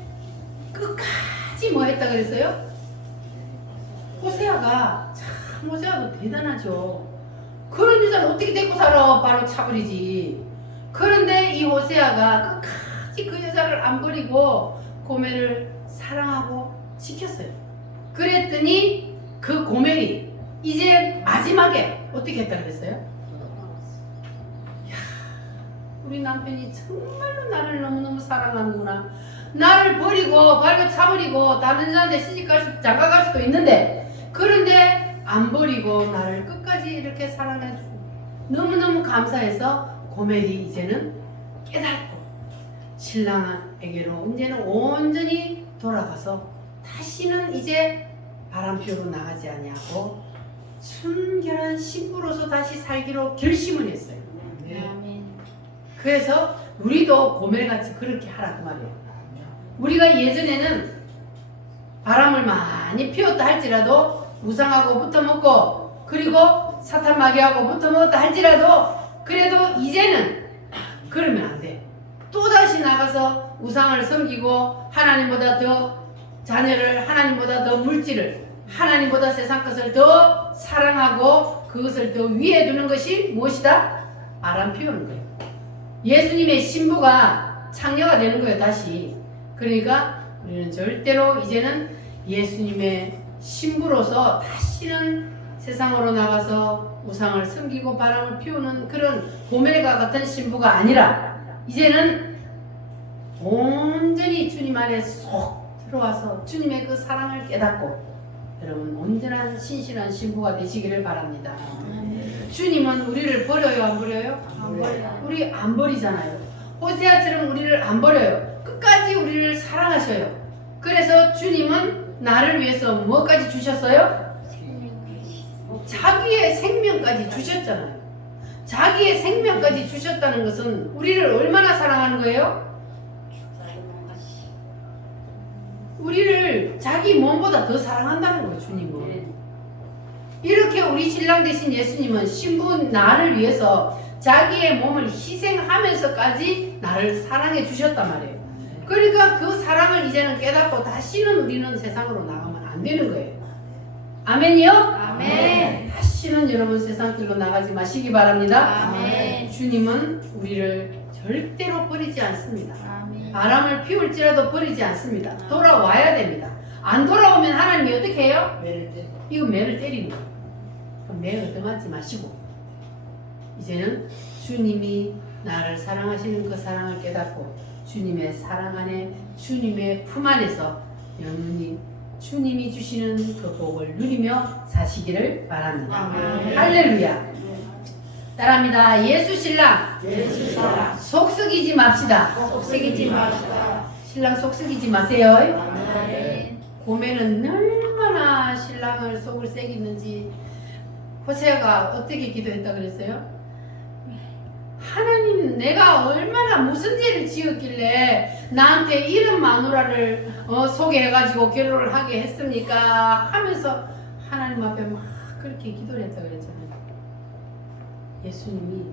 끝까지 뭐 했다 그랬어요? 호세아가 참 호세아도 대단하죠. 그런 여자를 어떻게 데리고 살아? 바로 차버리지. 그런데 이 호세아가 끝까지 그 여자를 안 버리고 고멜을 사랑하고 지켰어요. 그랬더니 그 고멜이 이제 마지막에 어떻게 했다 그랬어요? 야, 우리 남편이 정말로 나를 너무너무 사랑하는구나. 나를 버리고 발고 차버리고 다른 여자한테 시집갈 수, 장가갈 수도 있는데 그런데 안 버리고 나를 끝까지 이렇게 사랑해주고 너무너무 감사해서 고멜이 이제는 깨닫고 신랑에게로 이제는 온전히 돌아가서 다시는 이제 바람피우러 나가지 아니하고 순결한 신부로서 다시 살기로 결심을 했어요. 아멘. 그래서 우리도 고멜같이 그렇게 하라 그 말이에요. 우리가 예전에는 바람을 많이 피웠다 할지라도 우상하고 붙어먹고 그리고 사탄 마귀하고 붙어먹었다 할지라도 그래도 이제는 그러면 안 돼. 또다시 나가서 우상을 섬기고 하나님보다 더 자녀를 하나님보다 더 물질을 하나님보다 세상 것을 더 사랑하고 그것을 더 위에 두는 것이 무엇이다? 바람 피우는 거예요. 예수님의 신부가 창녀가 되는 거예요. 다시. 그러니까 우리는 절대로 이제는 예수님의 신부로서 다시는 세상으로 나가서 우상을 섬기고 바람을 피우는 그런 고멜과 같은 신부가 아니라 이제는 온전히 주님 안에 쏙 들어와서 주님의 그 사랑을 깨닫고 여러분 온전한 신실한 신부가 되시기를 바랍니다. 주님은 우리를 버려요 안 버려요? 안 버려요. 우리 안 버리잖아요. 호세아처럼 우리를 안 버려요. 끝까지 우리를 사랑하셔요. 그래서 주님은 나를 위해서 무엇까지 주셨어요? 자기의 생명까지 주셨잖아요. 자기의 생명까지 주셨다는 것은 우리를 얼마나 사랑하는 거예요? 우리를 자기 몸보다 더 사랑한다는 거예요. 주님은. 이렇게 우리 신랑 되신 예수님은 신부 나를 위해서 자기의 몸을 희생하면서까지 나를 사랑해 주셨단 말이에요. 그러니까 그 사랑을 이제는 깨닫고 다시는 우리는 세상으로 나가면 안 되는 거예요. 아멘이요? 아멘. 다시는 여러분 세상 길로 나가지 마시기 바랍니다. 아멘. 주님은 우리를 절대로 버리지 않습니다. 아멘. 바람을 피울지라도 버리지 않습니다. 돌아와야 됩니다. 안 돌아오면 하나님이 어떻게 해요? 이거 매를 때리는 거예요. 그럼 매 얻어맞지 마시고 이제는 주님이 나를 사랑하시는 그 사랑을 깨닫고 주님의 사랑 안에 주님의 품 안에서 영원히 주님이 주시는 그 복을 누리며 사시기를 바랍니다. 아멘. 할렐루야. 따라합니다. 예수 신랑 속썩이지 맙시다. 속삭이지 마시다. 신랑 속썩이지 마세요. 아멘. 고매는 얼마나 신랑을 속을 새기는지 호세아가 어떻게 기도했다 그랬어요? 하나님, 내가 얼마나 무슨 죄를 지었길래 나한테 이런 마누라를 소개해가지고 결혼을 하게 했습니까? 하면서 하나님 앞에 막 그렇게 기도를 했다 그랬잖아요. 예수님이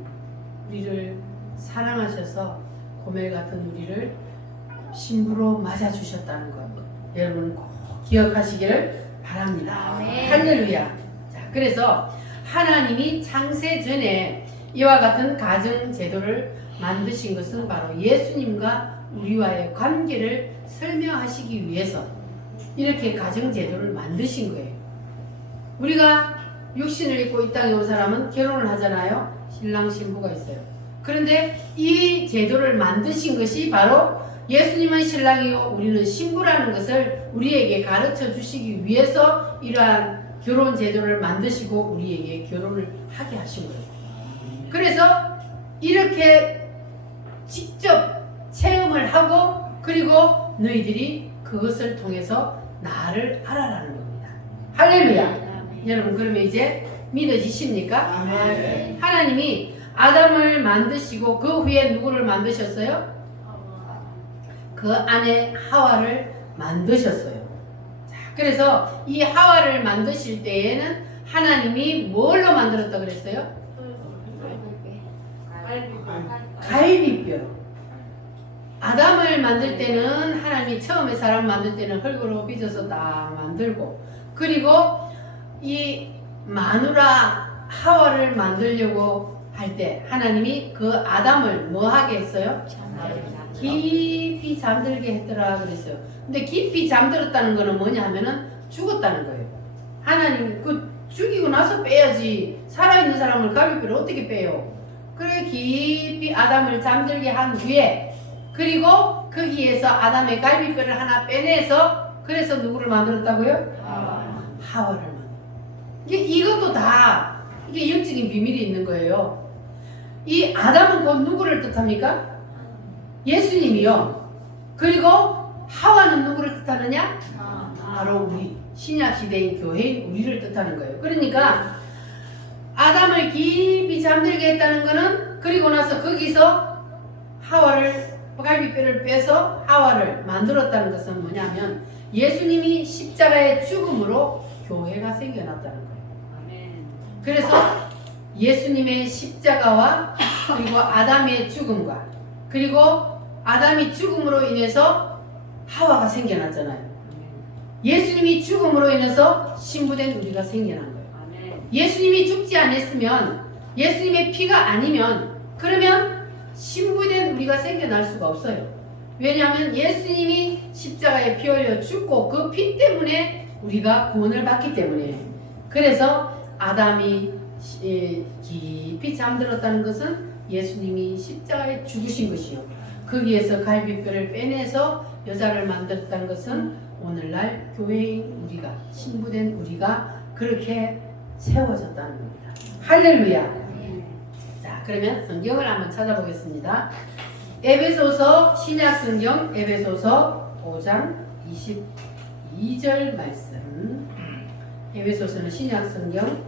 우리를 사랑하셔서 고멜 같은 우리를 신부로 맞아주셨다는 것 여러분 꼭 기억하시기를 바랍니다. 아멘. 할렐루야. 자, 그래서 하나님이 창세 전에 이와 같은 가정 제도를 만드신 것은 바로 예수님과 우리와의 관계를 설명하시기 위해서 이렇게 가정 제도를 만드신 거예요. 우리가 육신을 입고 이 땅에 온 사람은 결혼을 하잖아요. 신랑 신부가 있어요. 그런데 이 제도를 만드신 것이 바로 예수님은 신랑이요 우리는 신부라는 것을 우리에게 가르쳐 주시기 위해서 이러한 결혼 제도를 만드시고 우리에게 결혼을 하게 하신 거예요. 그래서 이렇게 직접 체험을 하고 그리고 너희들이 그것을 통해서 나를 알아라는 겁니다. 할렐루야. 아멘. 여러분 그러면 이제 믿어지십니까? 아멘. 하나님이 아담을 만드시고 그 후에 누구를 만드셨어요? 그 안에 하와를 만드셨어요. 자, 그래서 이 하와를 만드실 때에는 하나님이 뭘로 만들었다 그랬어요? 갈비뼈. 아담을 만들 때는 하나님이 처음에 사람 만들 때는 흙으로 빚어서 딱 만들고 그리고 이 마누라 하와를 만들려고 할 때 하나님이 그 아담을 뭐 하게 했어요? 깊이 잠들게 했더라 그랬어요. 근데 깊이 잠들었다는 거는 뭐냐 하면은 죽었다는 거예요. 하나님 그 죽이고 나서 빼야지 살아있는 사람을 갈비뼈를 어떻게 빼요? 그래 깊이 아담을 잠들게 한 후에 그리고 거기에서 아담의 갈비뼈를 하나 빼내서 그래서 누구를 만들었다고요? 하와를 만들었어요. 이것도 다 이게 영적인 비밀이 있는 거예요. 이 아담은 곧 누구를 뜻합니까? 예수님이요. 그리고 하와는 누구를 뜻하느냐? 바로 우리 신약시대인 교회인 우리를 뜻하는 거예요. 그러니까 아담을 깊이 잠들게 했다는 거는 그리고 나서 거기서 하와를 갈비뼈를 빼서 하와를 만들었다는 것은 뭐냐면 예수님이 십자가의 죽음으로 교회가 생겨났다는 거예요. 그래서 예수님의 십자가와 그리고 아담의 죽음과 그리고 아담이 죽음으로 인해서 하와가 생겨났잖아요. 예수님이 죽음으로 인해서 신부된 우리가 생겨난 거예요. 예수님이 죽지 않았으면 예수님의 피가 아니면 그러면 신부된 우리가 생겨날 수가 없어요. 왜냐하면 예수님이 십자가에 피 흘려 죽고 그 피 때문에 우리가 구원을 받기 때문에 그래서 아담이 깊이 잠들었다는 것은 예수님이 십자가에 죽으신 것이요. 거기에서 갈비뼈를 빼내서 여자를 만들었다는 것은 오늘날 교회인 우리가 신부된 우리가 그렇게 세워졌다는 겁니다. 할렐루야. 자, 그러면 성경을 한번 찾아보겠습니다. 에베소서 신약성경 에베소서 5장 22절 말씀. 에베소서는 신약성경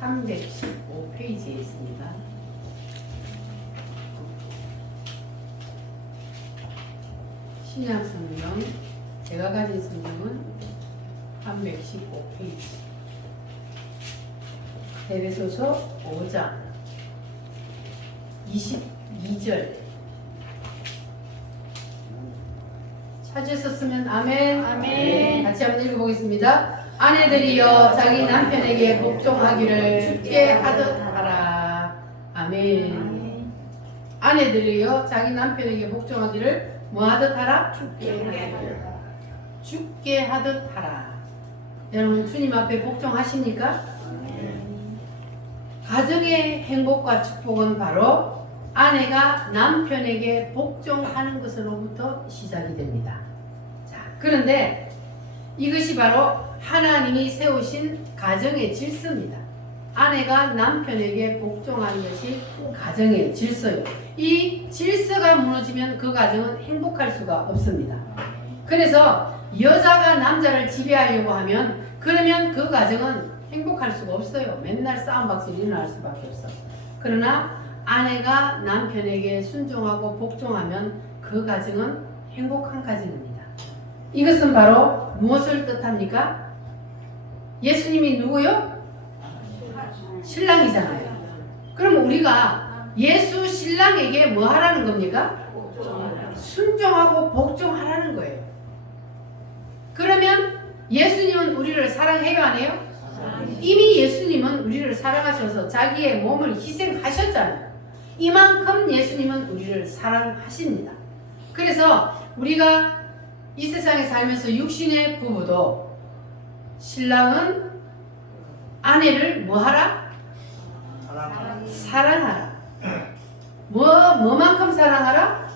315페이지에 있습니다. 신약성경 제가 가진 성경은 315페이지. 에베소서 5장 22절. 찾으셨으면 아멘. 아멘. 같이 한번 읽어보겠습니다. 아내들이여 자기 남편에게 복종하기를 주께 하듯 하라. 아멘. 아내들이여 자기 남편에게 복종하기를 뭐 하듯 하라? 주께 하듯 하라. 여러분 주님 앞에 복종하십니까? 가정의 행복과 축복은 바로 아내가 남편에게 복종하는 것으로부터 시작이 됩니다. 자, 그런데 이것이 바로 하나님이 세우신 가정의 질서입니다. 아내가 남편에게 복종하는 것이 가정의 질서예요. 이 질서가 무너지면 그 가정은 행복할 수가 없습니다. 그래서 여자가 남자를 지배하려고 하면 그러면 그 가정은 행복할 수가 없어요. 맨날 싸움박질이 일어날 수밖에 없어. 그러나 아내가 남편에게 순종하고 복종하면 그 가정은 행복한 가정입니다. 이것은 바로 무엇을 뜻합니까? 예수님이 누구요? 신랑이잖아요. 그럼 우리가 예수 신랑에게 뭐 하라는 겁니까? 순종하고 복종하라는 거예요. 그러면 예수님은 우리를 사랑해요, 안 해요? 이미 예수님은 우리를 사랑하셔서 자기의 몸을 희생하셨잖아요. 이만큼 예수님은 우리를 사랑하십니다. 그래서 우리가 이 세상에 살면서 육신의 부부도 신랑은 아내를 뭐 하라? 사랑하라. 뭐만큼 사랑하라?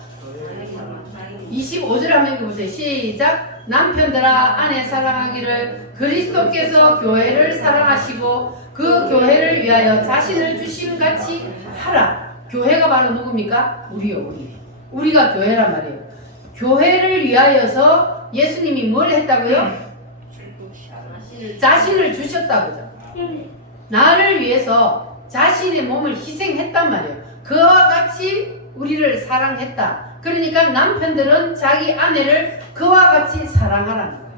25절 한번 읽어보세요. 시작. 남편들아 아내 사랑하기를 그리스도께서 교회를 사랑하시고 그 교회를 위하여 자신을 주신 같이 하라. 교회가 바로 누굽니까? 우리요, 우리. 우리가 교회란 말이에요. 교회를 위하여서 예수님이 뭘 했다고요? 자신을 주셨다고죠. 나를 위해서 자신의 몸을 희생했단 말이에요. 그와 같이 우리를 사랑했다. 그러니까 남편들은 자기 아내를 그와 같이 사랑하라는 거예요.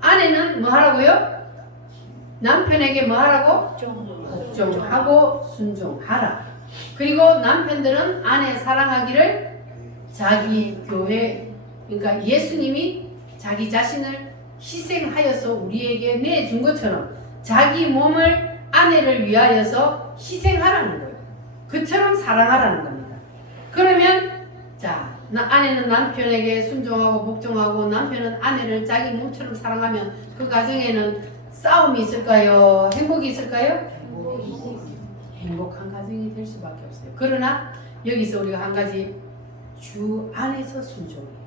아내는 뭐 하라고요? 남편에게 뭐 하라고? 복종하고 순종하라. 그리고 남편들은 아내 사랑하기를 자기 교회, 그러니까 예수님이 자기 자신을 희생하여서 우리에게 내준 것처럼 자기 몸을 아내를 위하여서 희생하라는 거예요. 그처럼 사랑하라는 겁니다. 그러면 자, 아내는 남편에게 순종하고 복종하고 남편은 아내를 자기 몸처럼 사랑하면 그 가정에는 싸움이 있을까요? 행복이 있을까요? 행복한 가정이 될 수밖에 없어요. 그러나 여기서 우리가 한 가지 주 안에서 순종해요.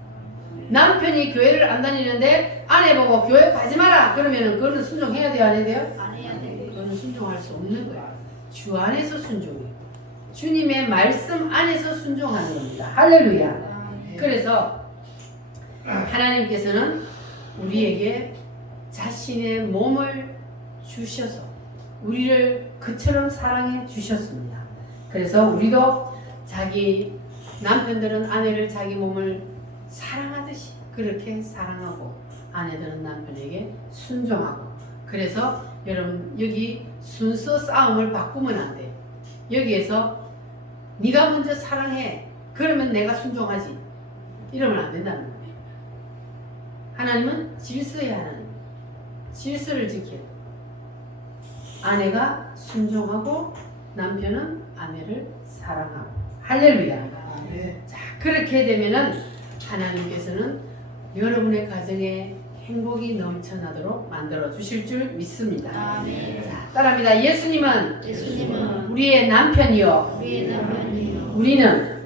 남편이 교회를 안 다니는데 아내 보고 교회 가지 마라 그러면은 그거는 순종해야 돼요, 안 해야 돼요? 안 해야 돼. 그거는 순종할 수 없는 거예요. 주 안에서 순종해요. 주님의 말씀 안에서 순종하는 겁니다. 할렐루야. 그래서 하나님께서는 우리에게 자신의 몸을 주셔서 우리를 그처럼 사랑해 주셨습니다. 그래서 우리도 자기 남편들은 아내를 자기 몸을 사랑하듯이 그렇게 사랑하고 아내들은 남편에게 순종하고. 그래서 여러분 여기 순서 싸움을 바꾸면 안 돼. 여기에서 네가 먼저 사랑해 그러면 내가 순종하지 이러면 안 된다는 거예요. 하나님은 질서의 하나님, 질서를 지켜요. 아내가 순종하고 남편은 아내를 사랑하고. 할렐루야. 자, 그렇게 되면은 하나님께서는 여러분의 가정에 행복이 넘쳐나도록 만들어 주실 줄 믿습니다. 아멘. 자, 따라합니다. 예수님은 우리의 남편이요. 남편이요. 우리는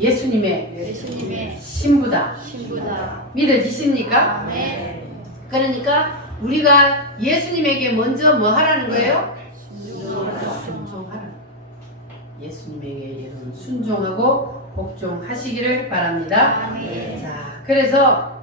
예수님의 신부다. 신부다. 믿어지십니까? 아멘. 그러니까 우리가 예수님에게 먼저 뭐 하라는 거예요? 순종하라. 예수님에게 여러분 순종하고 복종하시기를 바랍니다. 아멘. 자, 그래서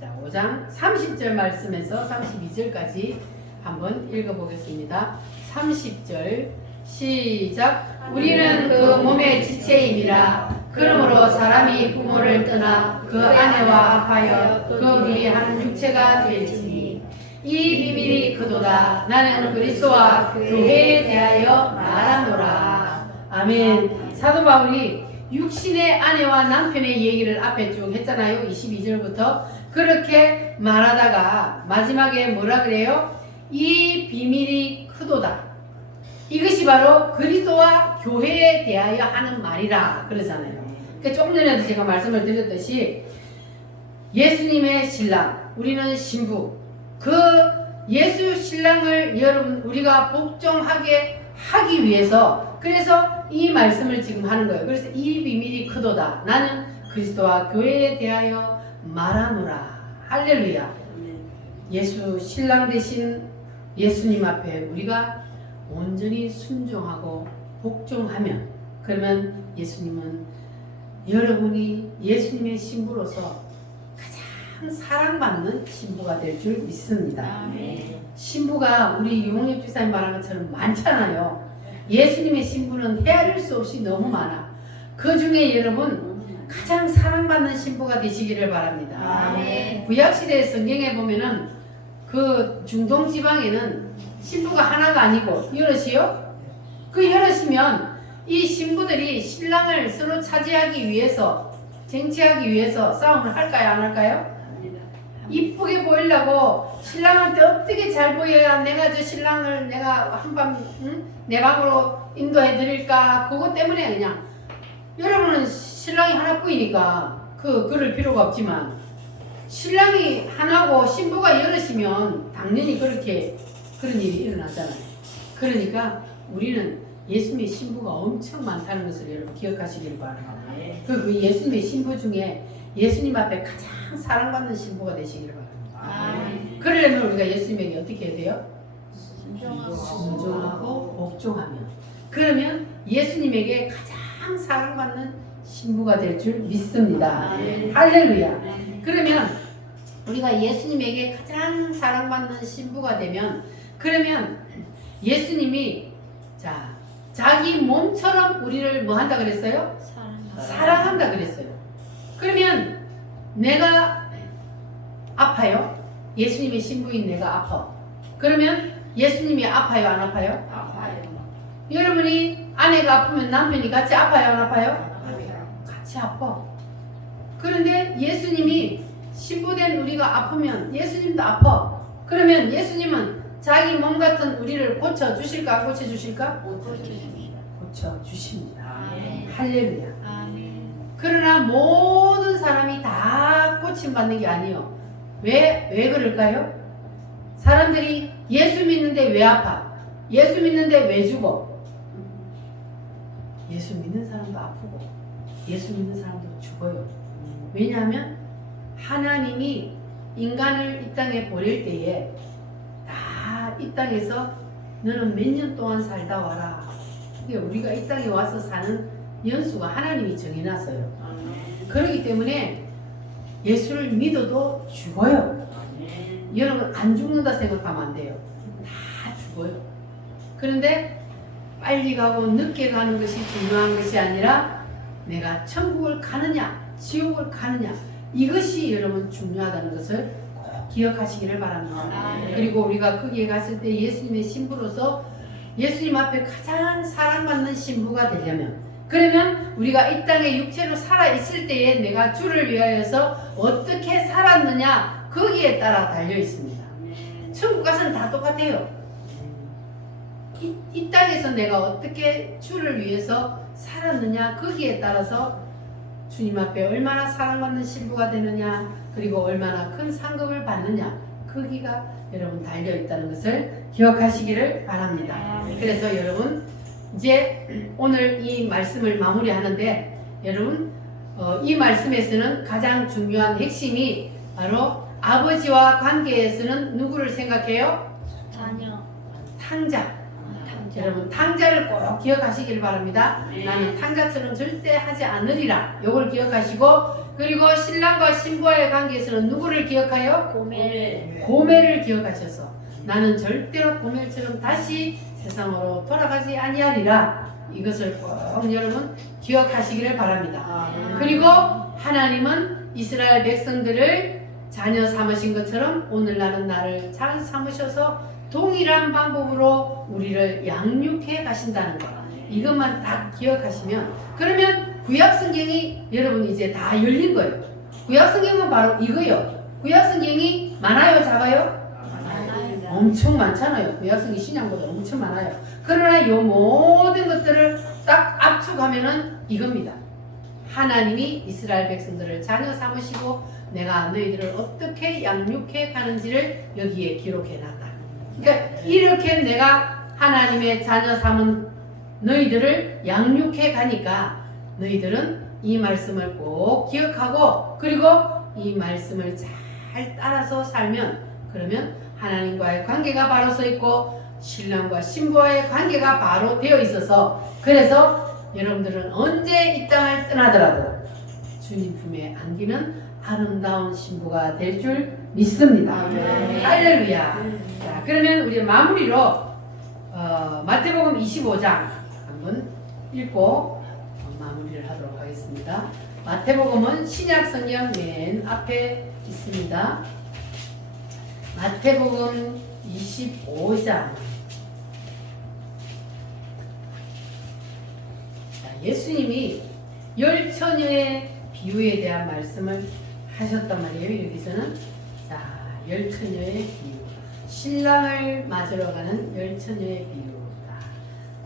자, 5장 30절 말씀에서 32절까지 한번 읽어보겠습니다. 30절 시작. 우리는 그 몸의 지체임이라. 그러므로 사람이 부모를 떠나 그 아내와 합하여 그 둘이 한 육체가 될지니 이 비밀이 그도다. 나는 그리스도와 교회에 대하여 말하노라. 아멘. 사도 바울이 육신의 아내와 남편의 얘기를 앞에 쭉 했잖아요. 22절부터 그렇게 말하다가 마지막에 뭐라 그래요? 이 비밀이 크도다. 이것이 바로 그리스도와 교회에 대하여 하는 말이라 그러잖아요. 그러니까 조금 전에도 제가 말씀을 드렸듯이 예수님의 신랑, 우리는 신부, 그 예수 신랑을 여러분 우리가 복종하게 하기 위해서 그래서 이 말씀을 지금 하는 거예요. 그래서 이 비밀이 크도다. 나는 그리스도와 교회에 대하여 말하노라. 할렐루야. 예수 신랑 되신 예수님 앞에 우리가 온전히 순종하고 복종하면 그러면 예수님은 여러분이 예수님의 신부로서 가장 사랑받는 신부가 될 줄 믿습니다. 아멘. 신부가 우리 유홍엽 집사님 말한 것처럼 많잖아요. 예수님의 신부는 헤아릴 수 없이 너무 많아. 그 중에 여러분 가장 사랑받는 신부가 되시기를 바랍니다. 아멘. 구약시대 성경에 보면은 그 중동 지방에는 신부가 하나가 아니고 여럿이요. 그 여럿이면 이 신부들이 신랑을 서로 차지하기 위해서 쟁취하기 위해서 싸움을 할까요 안 할까요? 이쁘게 보이려고 신랑한테 어떻게 잘 보여야 내가 저 신랑을 내가 한밤 내 방으로 인도해 드릴까 그것 때문에 그냥 여러분은 신랑이 하나뿐이니까 그럴 필요가 없지만 신랑이 하나고 신부가 여럿이면 당연히 그렇게 그런 일이 일어나잖아요. 그러니까 우리는 예수님의 신부가 엄청 많다는 것을 여러분 기억하시길 바랍니다. 그 예수님의 신부 중에 예수님 앞에 가장 사랑받는 신부가 되시길 바랍니다. 그러려면 우리가 예수님에게 어떻게 해야 돼요? 순종하고 복종하면 그러면 예수님에게 가장 사랑받는 신부가 될 줄 믿습니다. 할렐루야. 그러면 우리가 예수님에게 가장 사랑받는 신부가 되면 그러면 예수님이 자기 몸처럼 우리를 뭐 한다 그랬어요? 사랑한다 그랬어요. 그러면 내가 아파요? 예수님의 신부인 내가 아파. 그러면 예수님이 아파요 안 아파요? 아파요. 여러분이 아내가 아프면 남편이 같이 아파요 안 아파요? 같이 아파. 그런데 예수님이 신부된 우리가 아프면 예수님도 아파. 그러면 예수님은 자기 몸 같은 우리를 고쳐주실까 안 고쳐주실까? 고쳐주십니다. 할렐루야. 그러나 모든 사람이 다 고침받는 게 아니에요. 왜 그럴까요? 사람들이 예수 믿는데 왜 아파? 예수 믿는데 왜 죽어? 예수 믿는 사람도 아프고 예수 믿는 사람도 죽어요. 왜냐하면 하나님이 인간을 이 땅에 보낼 때에 다 이 땅에서 너는 몇 년 동안 살다 와라. 근데 우리가 이 땅에 와서 사는 연수가 하나님이 정해놨어요. 그렇기 때문에 예수를 믿어도 죽어요. 여러분 안 죽는다 생각하면 안 돼요. 다 죽어요. 그런데 빨리 가고 늦게 가는 것이 중요한 것이 아니라 내가 천국을 가느냐 지옥을 가느냐 이것이 여러분 중요하다는 것을 꼭 기억하시기를 바랍니다. 그리고 우리가 거기에 갔을 때 예수님의 신부로서 예수님 앞에 가장 사랑받는 신부가 되려면 그러면 우리가 이 땅에 육체로 살아있을 때에 내가 주를 위하여서 어떻게 살았느냐 거기에 따라 달려 있습니다. 천국 가서는 다 똑같아요. 이 땅에서 내가 어떻게 주를 위해서 살았느냐 거기에 따라서 주님 앞에 얼마나 사랑받는 신부가 되느냐 그리고 얼마나 큰 상급을 받느냐 거기가 여러분 달려있다는 것을 기억하시기를 바랍니다. 그래서 여러분 이제 오늘 이 말씀을 마무리하는데 여러분 이 말씀에서는 가장 중요한 핵심이 바로 아버지와 관계에서는 누구를 생각해요? 자녀. 탕자. 여러분 탕자를 꼭 기억하시길 바랍니다. 나는 탕자처럼 절대 하지 않으리라. 요걸 기억하시고 그리고 신랑과 신부와의 관계에서는 누구를 기억하여? 고멜을 기억하셔서 나는 절대로 고멜처럼 다시 세상으로 돌아가지 아니하리라. 이것을 꼭 여러분 기억하시기를 바랍니다. 그리고 하나님은 이스라엘 백성들을 자녀 삼으신 것처럼 오늘날은 나를 잘 삼으셔서 동일한 방법으로 우리를 양육해 가신다는 것. 이것만 딱 기억하시면, 그러면 구약성경이 여러분 이제 다 열린 거예요. 구약성경은 바로 이거예요. 구약성경이 많아요, 작아요? 엄청 많잖아요. 구약성경 신약보다 엄청 많아요. 그러나 이 모든 것들을 딱 압축하면은 이겁니다. 하나님이 이스라엘 백성들을 자녀 삼으시고 내가 너희들을 어떻게 양육해 가는지를 여기에 기록해 놨다. 그러니까 이렇게 내가 하나님의 자녀 삼은 너희들을 양육해 가니까 너희들은 이 말씀을 꼭 기억하고, 그리고 이 말씀을 잘 따라서 살면, 그러면 하나님과의 관계가 바로 서 있고 신랑과 신부와의 관계가 바로 되어 있어서, 그래서 여러분들은 언제 이 땅을 떠나더라도 주님 품에 안기는 아름다운 신부가 될 줄 믿습니다. 할렐루야. 자, 그러면 우리 마무리로 마태복음 25장 한번 읽고 마무리를 하도록 하겠습니다. 마태복음은 신약성경 맨 앞에 있습니다. 마태복음 25장. 예수님이 열 처녀의 비유에 대한 말씀을 하셨단 말이에요. 여기서는 자, 열 처녀의 비유, 신랑을 맞으러 가는 열 처녀의 비유다.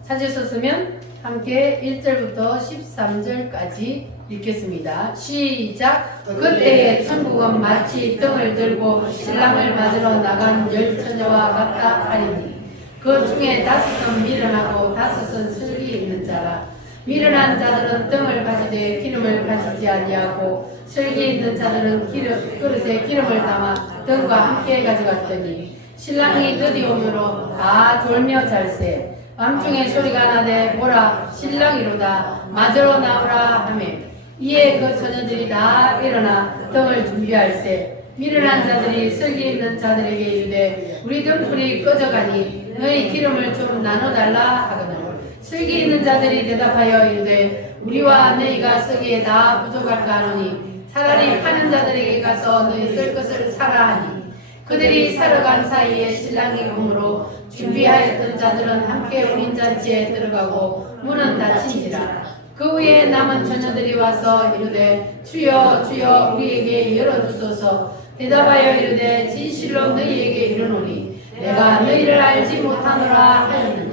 찾으셨으면 함께 1절부터 13절까지 읽겠습니다. 시작. 그때의 천국은 마치 등을 들고 신랑을 맞으러 나간 열 처녀와 같다 하리니 그 중에 5은 미련하고 5은 슬기 있는 자라. 미련한 자들은 등을 가지되 기름을 가지지 아니하고 슬기 있는 자들은 그릇에 기름을 담아 등과 함께 가져갔더니 신랑이 드디 오므로 다 졸며 잘세. 밤중에 소리가 나되 보라 신랑이로다 맞으러 나오라 하매 이에 그 처녀들이 다 일어나 등을 준비할세. 미련한 자들이 슬기 있는 자들에게 이르되 우리 등불이 꺼져가니 너희 기름을 좀 나눠달라 하거늘 슬기 있는 자들이 대답하여 이르되 우리와 너희가 쓰기에 다 부족할까 하노니 차라리 파는 자들에게 가서 너희 쓸 것을 사라 하니 그들이 사러 간 사이에 신랑이 오므로 준비하였던 자들은 함께 혼인잔치에 들어가고 문은 닫힌지라. 그 후에 남은 처녀들이 와서 이르되 주여 주여 우리에게 열어주소서. 대답하여 이르되 진실로 너희에게 이르노니 내가 너희를 알지 못하노라 하였느니라.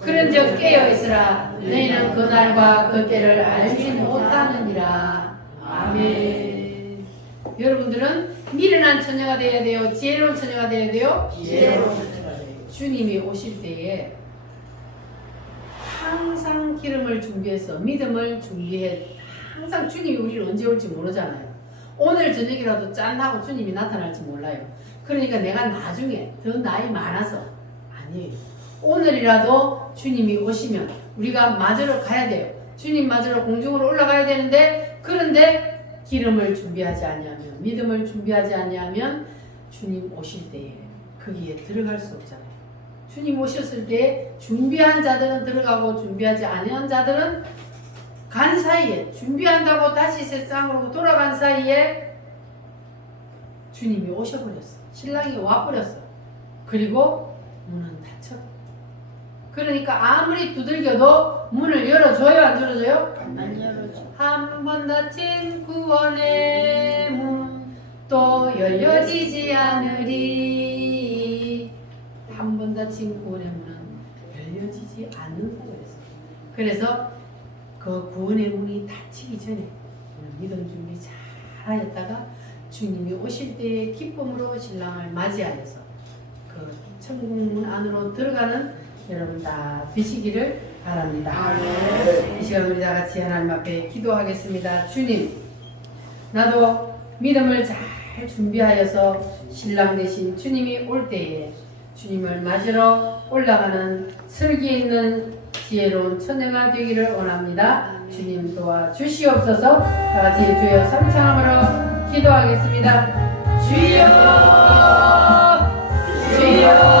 그런즉 깨어있으라. 너희는 그날과 그 때를 알지 못하느니라. 아멘. 여러분들은 미련한 처녀가 되어야 돼요? 지혜로운 처녀가 되어야 돼요? 지혜로운 주님이 오실 때에 항상 기름을 준비해서 믿음을 준비해. 항상 주님이 우리를 언제 올지 모르잖아요. 오늘 저녁이라도 짠하고 주님이 나타날지 몰라요. 그러니까 내가 나중에 더 나이 많아서 아니에요. 오늘이라도 주님이 오시면 우리가 맞으러 가야 돼요. 주님 맞으러 공중으로 올라가야 되는데, 그런데 기름을 준비하지 아니하면, 믿음을 준비하지 아니하면 주님 오실 때에 거기에 들어갈 수 없잖아요. 주님 오셨을 때 준비한 자들은 들어가고 준비하지 아니한 자들은 간 사이에, 준비한다고 다시 세상으로 돌아간 사이에 주님이 오셔버렸어. 신랑이 와버렸어. 그리고 문은 닫혀. 그러니까 아무리 두들겨도 문을 열어줘요, 안 열어줘요? 안 열어줘. 한 번 닫힌 구원의 문 또 열려지지 않으리. 한 번 닫힌 구원의 문은 열려지지 않는다고 했어요. 그래서 그 구원의 문이 닫히기 전에 믿음 준비 잘 하였다가 주님이 오실 때의 기쁨으로 신랑을 맞이하여서 그 천국문 안으로 들어가는 여러분 다 되시기를 바랍니다. 이 시간 우리 다 같이 하나님 앞에 기도하겠습니다. 주님, 나도 믿음을 잘 준비하여서 신랑 되신 주님이 올 때에 주님을 맞으러 올라가는 슬기 있는 지혜로운 처녀가 되기를 원합니다. 주님 도와주시옵소서. 다 같이 주여 삼창함으로 기도하겠습니다. 주여 주여